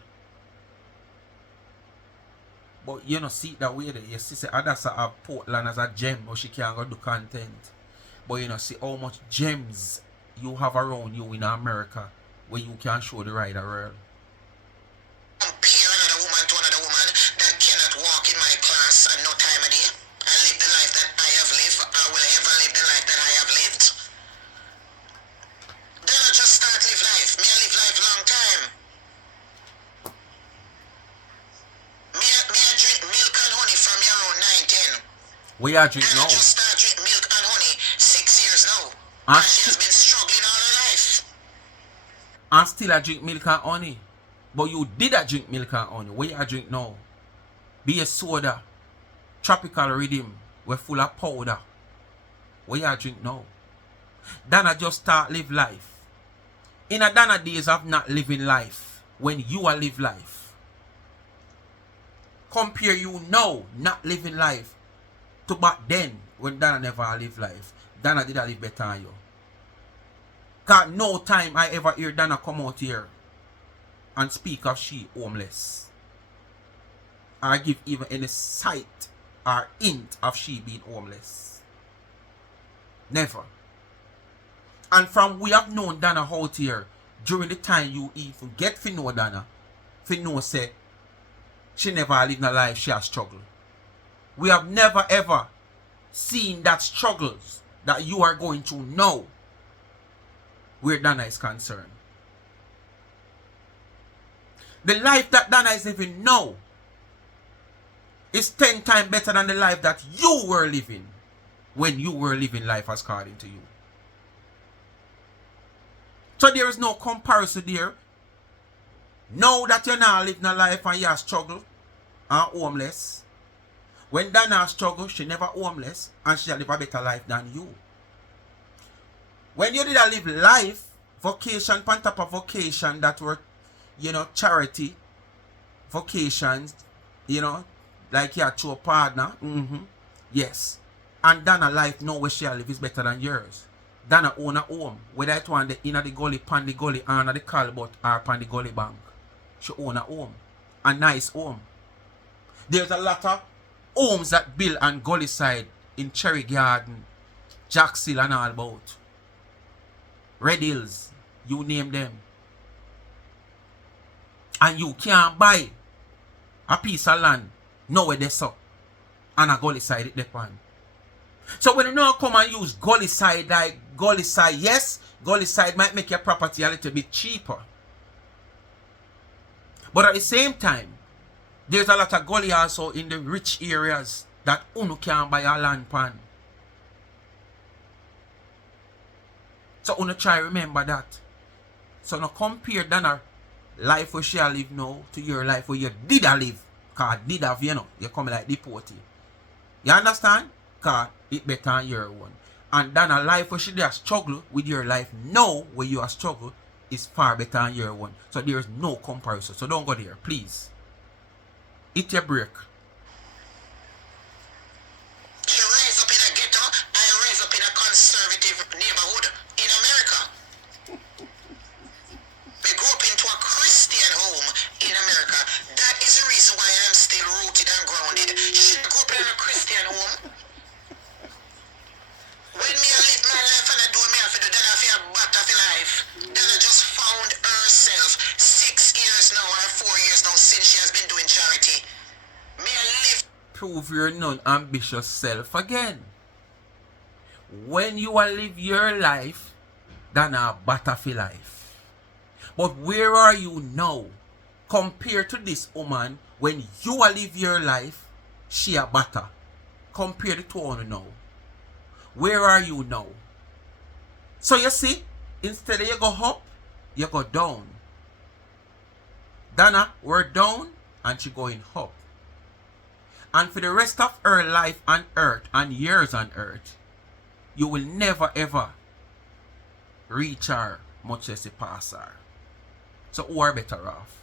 But you know, see that way there. You see, say Adasa have Portland as a gem, but she can't go do content. But you know, see how much gems you have around you in America where you can show the rider world. compare another woman to another woman that cannot walk in my class at no time of day and live the life that I have lived or will ever live the life that I have lived. Where you drink And now? I just start drink milk and honey 6 years now. And, And she has been struggling all her life. and still I drink milk and honey. But you did a drink milk and honey. Where you drink now? Be a soda. Tropical rhythm. We're full of powder. Where you drink now? Dana just start live life. In a Dana days of not living life. When you are live life. Compare you now not living life to back then when Dana never live life. Dana did a live better than you. Cause no time I ever hear Dana come out here and speak of she homeless. Or give even any sight or hint of she being homeless. Never. And from we have known Dana out here during the time you even get to know Dana, to know say she never lived a life she has struggled. We have never ever seen that struggles that you are going through now where Dana is concerned. The life that Dana is living now is 10 times better than the life that you were living when you were living life as according to you. So there is no comparison there. Now that you're not living a life and you are struggle and homeless. When Dana struggle, she never homeless and she live a better life than you. When you did a live life, vocation on top of vocation that were, charity, vocations, like you had to a partner. Yes. And Dana life now where she live is better than yours. Dana own a home. Whether it one in the gully, pan the gully, under the Calbot or pan the gully bank. She own a home. A nice home. There's a lot of homes that build on gully side in Cherry Garden, Jackshill and all about. Red Hills, you name them. And you can't buy a piece of land nowhere they so. And a gully side it depend. So when you now come and use gully side like gully side, yes, gully side might make your property a little bit cheaper. But at the same time, there's a lot of gully also in the rich areas that unu can't buy a land pan. So unu try remember that. So now compare Dana life where she live now to your life where you did a live. Cause did have, you come like deportee. You understand? Cause it better than your one. And Dana life where she did struggle with your life now where you are struggle is far better than your one. So there is no comparison. So don't go there, please. Eat your break. She raised up in a ghetto, I raised up in a conservative neighborhood in America. We grew up into a Christian home in America. That is the reason why I'm still rooted and grounded. She grew up in a Christian home. When me I live my life and I do me I feel then I feel a better for life. Then I just found herself 6 years now or 4 years now since she has been doing charity. Me I live. Prove your non-ambitious self again. When you are live your life, then a better for life. But where are you now? Compared to this woman, when you are live your life, she a better. Compare the two on now. Where are you now? So you see, instead of you go up, you go down. Dana, we're down and she going up. And for the rest of her life on earth and years on earth, you will never ever reach her much as you pass her. So who are better off?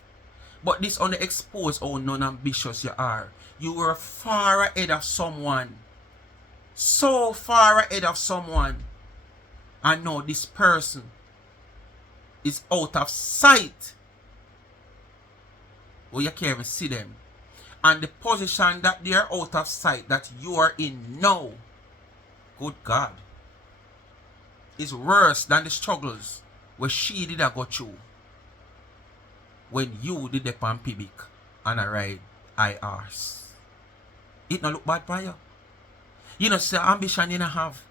But this only expose how non-ambitious you are. You were far ahead of someone. So far ahead of someone. And now this person is out of sight. Well, you can't even see them. And the position that they are out of sight that you are in now, good God, is worse than the struggles where she did go through when you did the pan pibic and a ride IRs. It not look bad for you. You know, say ambition you don't have.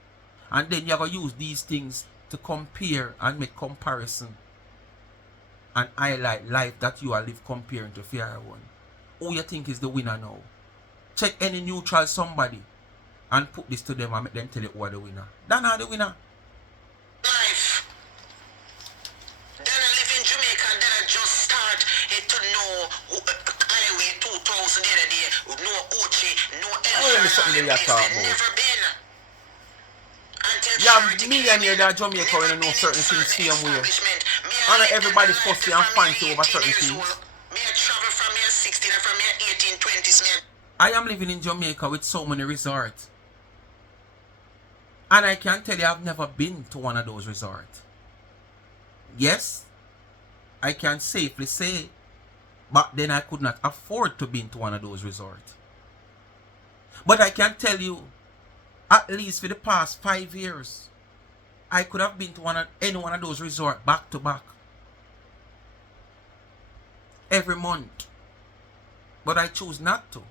And then you're going to use these things to compare and make comparison. And highlight life that you are live comparing to fair one. Who you think is the winner now? Check any neutral somebody. and put this to them and make them tell you who are the winner. They're not the winner. Life. Then I live in Jamaica, then I just start to know Highway 2000 the other day, no Uchi, no Elshire, never been. Until you have millionaires that Jamaica when you know certain things same way. And everybody's fussy and fancy over certain things. Me I travel from here 16 and from here 1820s. I am living in Jamaica with so many resorts. And I can tell you I've never been to one of those resorts. Yes, I can safely say, but then I could not afford to be to one of those resorts. But I can tell you, at least for the past 5 years, I could have been to any one of those resorts back to back. Every month. But I choose not to.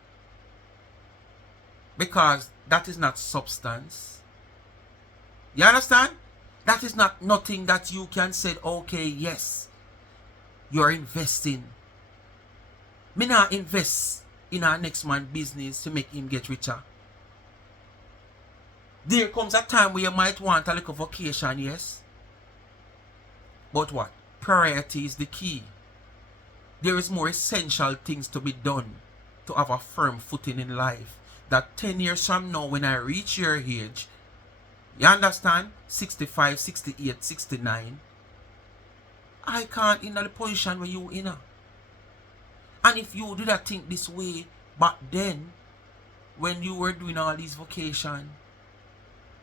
Because that is not substance. You understand? That is not nothing that you can say, okay, yes, you're investing. Me not invest in our next man's business to make him get richer. There comes a time where you might want a little vacation, yes. But what? Priority is the key. There is more essential things to be done to have a firm footing in life. That 10 years from now, when I reach your age, you understand? 65, 68, 69. I can't in the position where you in. And if you did not think this way back then, when you were doing all these vacations,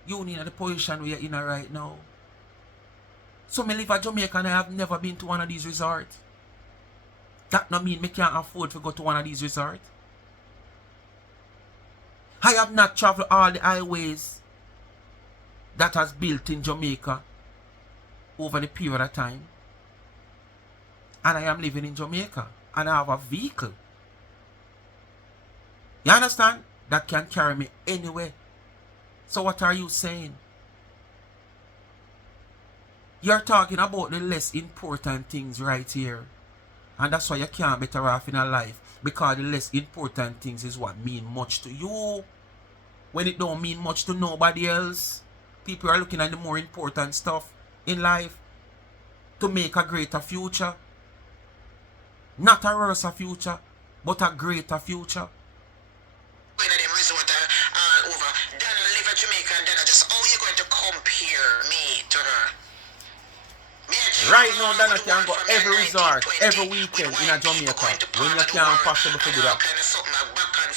you in the position where you're in right now. So me live at Jamaica and I have never been to one of these resorts. That no mean me can't afford to go to one of these resorts. I have not traveled all the highways that has built in Jamaica over the period of time. And I am living in Jamaica and I have a vehicle. You understand? That can carry me anywhere. So what are you saying? You're talking about the less important things right here. And that's why you can't be better off in a life. Because the less important things is what mean much to you. When it don't mean much to nobody else. People are looking at the more important stuff in life. To make a greater future. Not a worse future. But a greater future. When I them resort all over. Then I live in Jamaica and then I just, oh, you're going to compare me to her. Right now, Dana can go every resort, every weekend in a Jamaica. When you can't possibly to do that.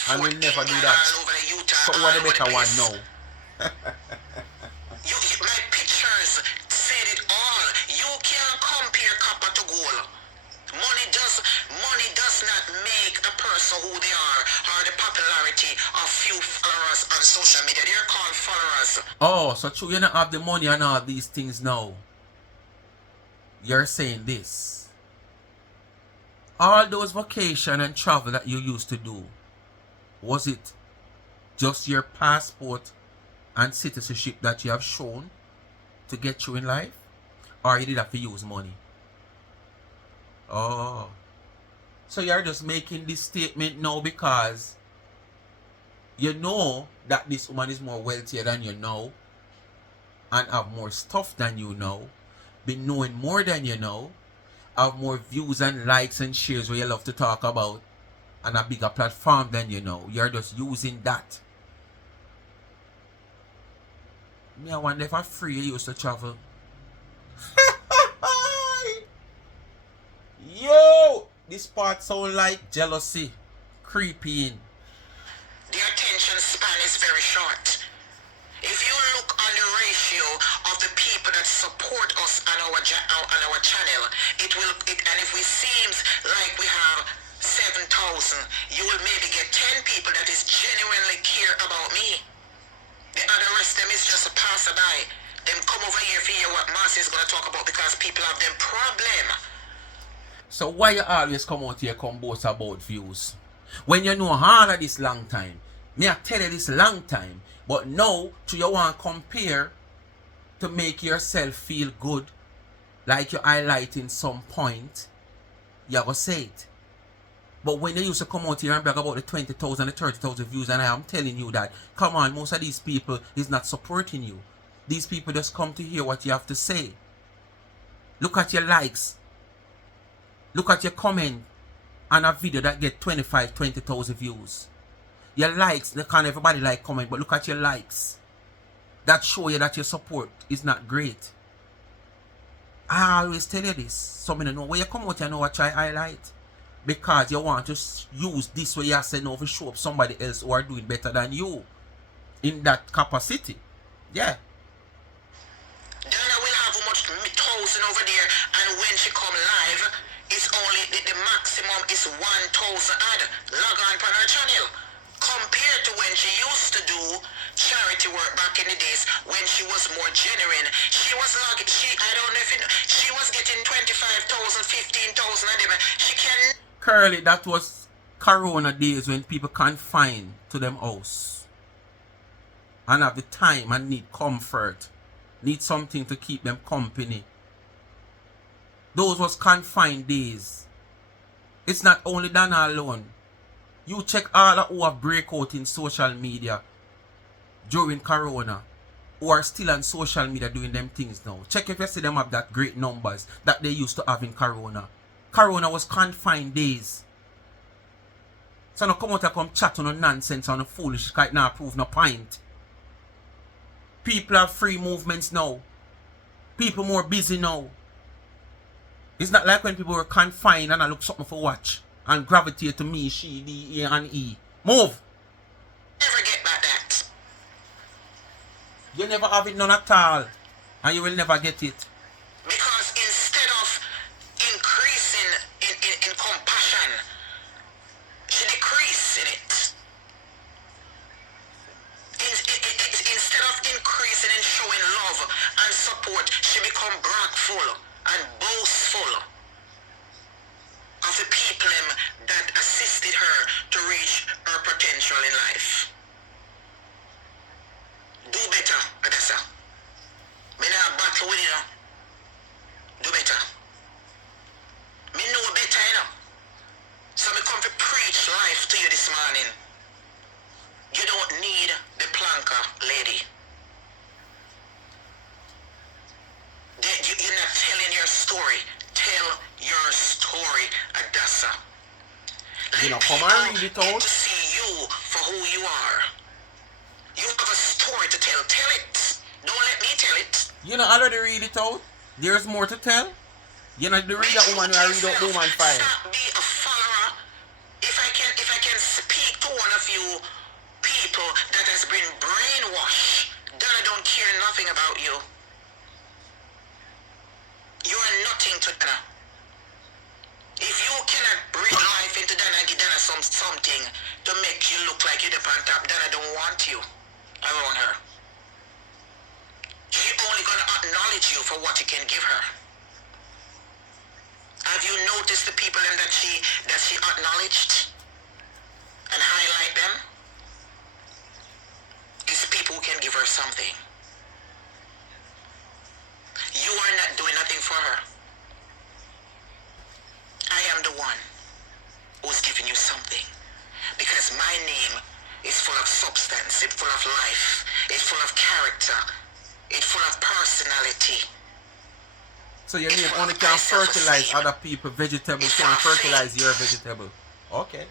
And we'll never do that. So who are the better one now? My pictures said it all. You can't compare copper to gold. Money does not make a person who they are or the popularity of few followers on social media. They're called followers. Oh, so true, you don't have the money and all these things now. You're saying this. All those vacation and travel that you used to do, was it just your passport and citizenship that you have shown to get you in life? Or you did have to use money? Oh. So you're just making this statement now because you know that this woman is more wealthier than you know and have more stuff than you know, been knowing more than you know, have more views and likes and shares where you love to talk about, and a bigger platform than you know. You're just using that. Me, I wonder if for free you used to travel. Yo! This part sound like jealousy. Creepy in. The attention span is very short. If you look on the ratio of the people that support us on our channel, and if we seems like we have 7,000, you will maybe get 10 people that is genuinely care about me. The other rest of them is just a passerby. Them come over here for hear what Marcy is going to talk about because people have them problem. So why you always come out here come boast about views? When you know all of this long time. Me I tell you this long time. But now, to you want to compare to make yourself feel good, like you highlighting some point, you go say it. But when they used to come out here and brag about the 20,000, the 30,000 views, and I am telling you that, come on, most of these people is not supporting you. These people just come to hear what you have to say. Look at your likes. Look at your comment on a video that get 25, 20,000 views. Your likes, they can't everybody like comment, but look at your likes. That show you that your support is not great. I always tell you this. Some of you know when you come out, you know what I highlight. Because you want to use this way you say now to show up somebody else who are doing better than you. In that capacity. Yeah. Donna will have how much 1,000 over there, and when she come live, it's only the maximum is 1,000 ad. Log on her channel. Compared to when she used to do charity work back in the days when she was more genuine. She was like, I don't know if you know, she was getting 25,000, 15,000 of them. She can. Curly, that was Corona days when people confined to them house. And have the time and need comfort. Need something to keep them company. Those was confined days. It's not only Dana alone. You check all who have breakout in social media during Corona, who are still on social media doing them things now. Check if you see them have that great numbers that they used to have in Corona. Corona was confined days. So now come out and come chat on no nonsense on no foolish because it not prove no point. People have free movements now. People more busy now. It's not like when people were confined and I look something for watch and gravitate to me, she, D, A, and E. Move! Never get back that. You never have it none at all. And you will never get it. Because instead of increasing in compassion, she decreased in it. Instead of increasing in showing love and support, she become bragful and boastful of the people that assisted her to reach her potential in life. Do better, Adasa. Me not battle with you. Do better. Me know better, you know. So me come to preach life to you this morning. You don't need the planker, lady. You're not telling your story. Tell your story, Adasa. You know, come and read it Get out. to see you for who you are. You have a story to tell. Tell it. Don't let me tell it. You know, already read it out. There's more to tell. You know, the read that woman who I read out the woman file. Stop be a follower. If I can speak to one of you people that has been brainwashed, then I don't care nothing about you. You are nothing to Dana. If you cannot breathe life into Dana and give Dana something to make you look like you're the on top, Dana don't want you around her. She only gonna acknowledge you for what you can give her. Have you noticed the people that she acknowledged and highlight them? It's people who can give her something. You are not doing nothing for her. I am the one who's giving you something. Because my name is full of substance, it's full of life, it's full of character, it's full of personality. So your name only can fertilize other people, vegetables can't fertilize your vegetable. Okay.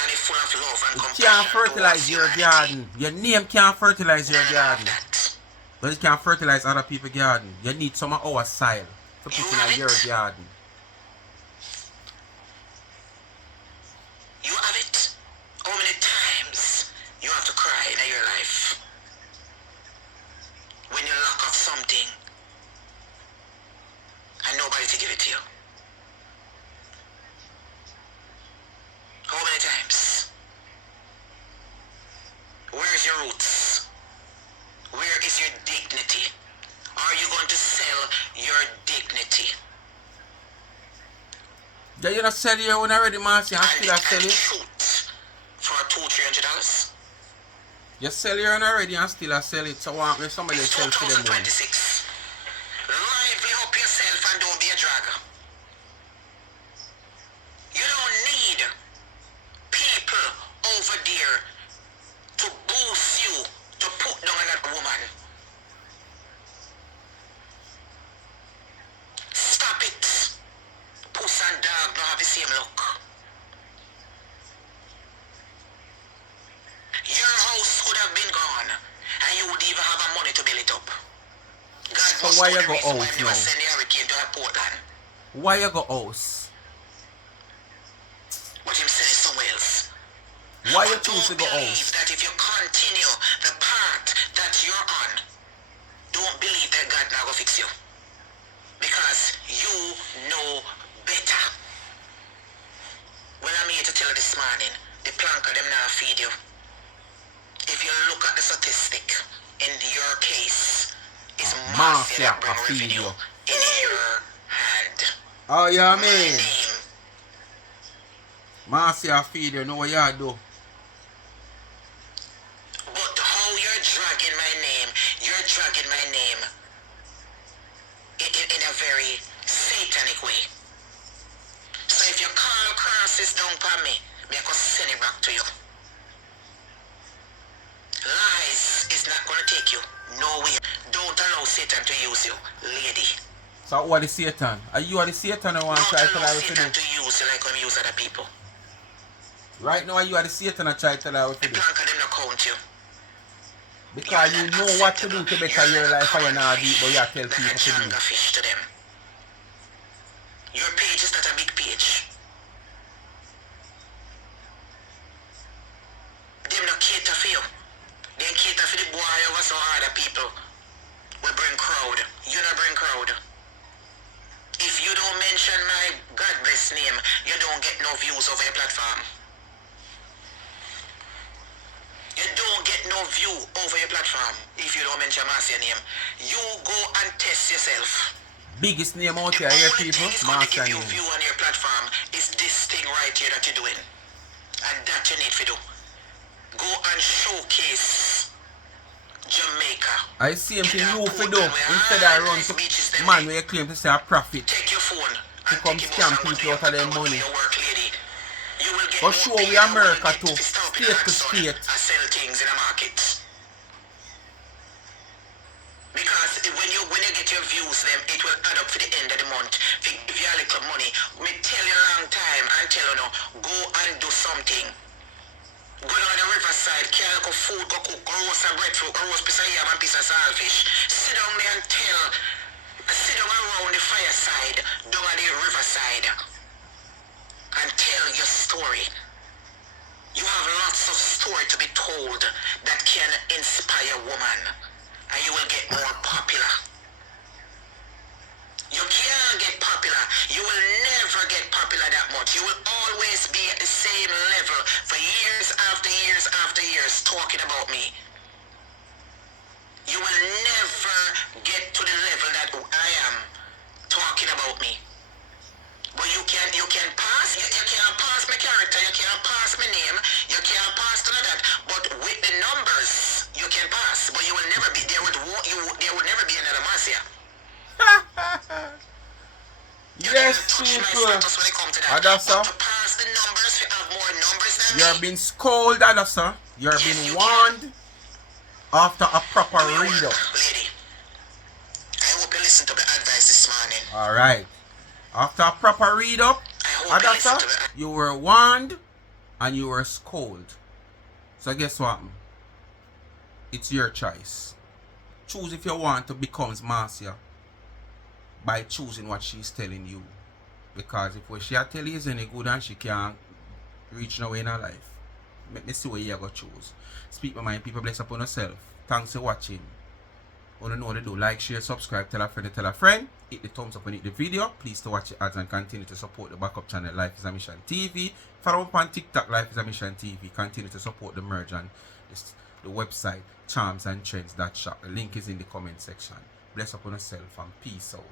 And it's full of love and It compassion. can't fertilize your garden. Your name can't fertilize your garden. But it can fertilize other people's garden. You need some of our soil to put in your garden. You have it. How many times you have to cry in your life when you lack of something and nobody to give it to you? How many times? Where's your roots? Where is your dignity? Are you going to sell your dignity? Yeah, you not sell your own already, Marcy. I still sell it. Truth for $200-300? You sell your own already and still sell it. So want me somebody It's sell for them one. 2026. Lively up yourself and don't be a dragger. You don't need why you the go reason why out I never now? send the hurricane to Portland. Why you go house? But him send it somewhere else. Why you But choose to don't go believe house? that if you continue the path that you're on, don't believe that God now go fix you. Because you know better. Well, I'm here to tell you this morning, the plank of them now feed you. If you look at the statistic, in your case, it's Marcia that bring revenue in your hand. Oh, yeah, My man. name. Marcia feed you, know what you do. But how you're dragging my name, you're dragging my name in a very satanic way. So if you call crosses down upon me, I can send it back to you. Lies is not going to take you nowhere. Don't allow Satan to use you, lady. So what is Satan? Are you the Satan who want to try to tell Don't allow her what to Satan do? to use you like I'm use other people. Right now, are you the Satan who try to tell her what to The do? plank of them not count you. Because you know what to do to better your life and you're not deep, but you tell like people a to do. Jenga fish to them. Your page is not a big page. Them not cater for you. They cater for the boy over some other people. We bring crowd. You not bring crowd. If you don't mention my God bless name, you don't get no views over your platform. You don't get no view over your platform if you don't mention Marcia name. You go and test yourself. Biggest name out The here, only people, thing is going to Marcia give you name. view on your platform is this thing right here that you're doing. And that you need to do. Go and showcase Jamaica. I see him Get thing that you for port do. and where Instead all of run nice to beaches them man there. where you claim to say a profit. Take your phone To and come take your scam bus and go people do your, out of their go do money. your work, lady. You will get But more sure, pay we than what America you get too. to stop in State to Hudson state. and sell things in the market. Because when you get your views, them it will add up for the end of the month. If you have a little money, me tell you a long time and tell you now, go and do something. Go down the riverside, carry go food, go cook, go roast a breadfruit, go roast piece of yam and piece of saltfish. Sit down there and sit down around the fireside, down at the riverside, and tell your story. You have lots of story to be told that can inspire woman, and you will get more popular. You can't get popular. You will never get popular that much. You will always be at the same level for years after years after years talking about me. You will never get to the level that I am talking about me. But you can pass, you can't pass my character, you can't pass my name, you can't pass none of that. But with the numbers, you can pass. But you will never be, there would never be another Marcia. Yes, people. Adasa, you're being scolded, Adasa. You're being warned after a proper read-up. Lady, I hope you listen to the advice this morning. Alright. After a proper read-up, Adasa, you were warned and you were scolded. So guess what? It's your choice. Choose if you want to become Marcia by choosing what she's telling you. Because if what she tell you is any good and she can't reach nowhere in her life, let me see what you go choose. Speak my mind, people. Bless upon yourself. Thanks for watching. Want to know what to do? Like, share, subscribe, tell a friend, tell a friend. Hit the thumbs up and hit the video. Please to watch the ads and continue to support the backup channel Life is a Mission TV. Follow up on TikTok Life is a Mission TV. Continue to support the merge and the website charmsandtrends.shop. The link is in the comment section. Bless upon yourself and peace out.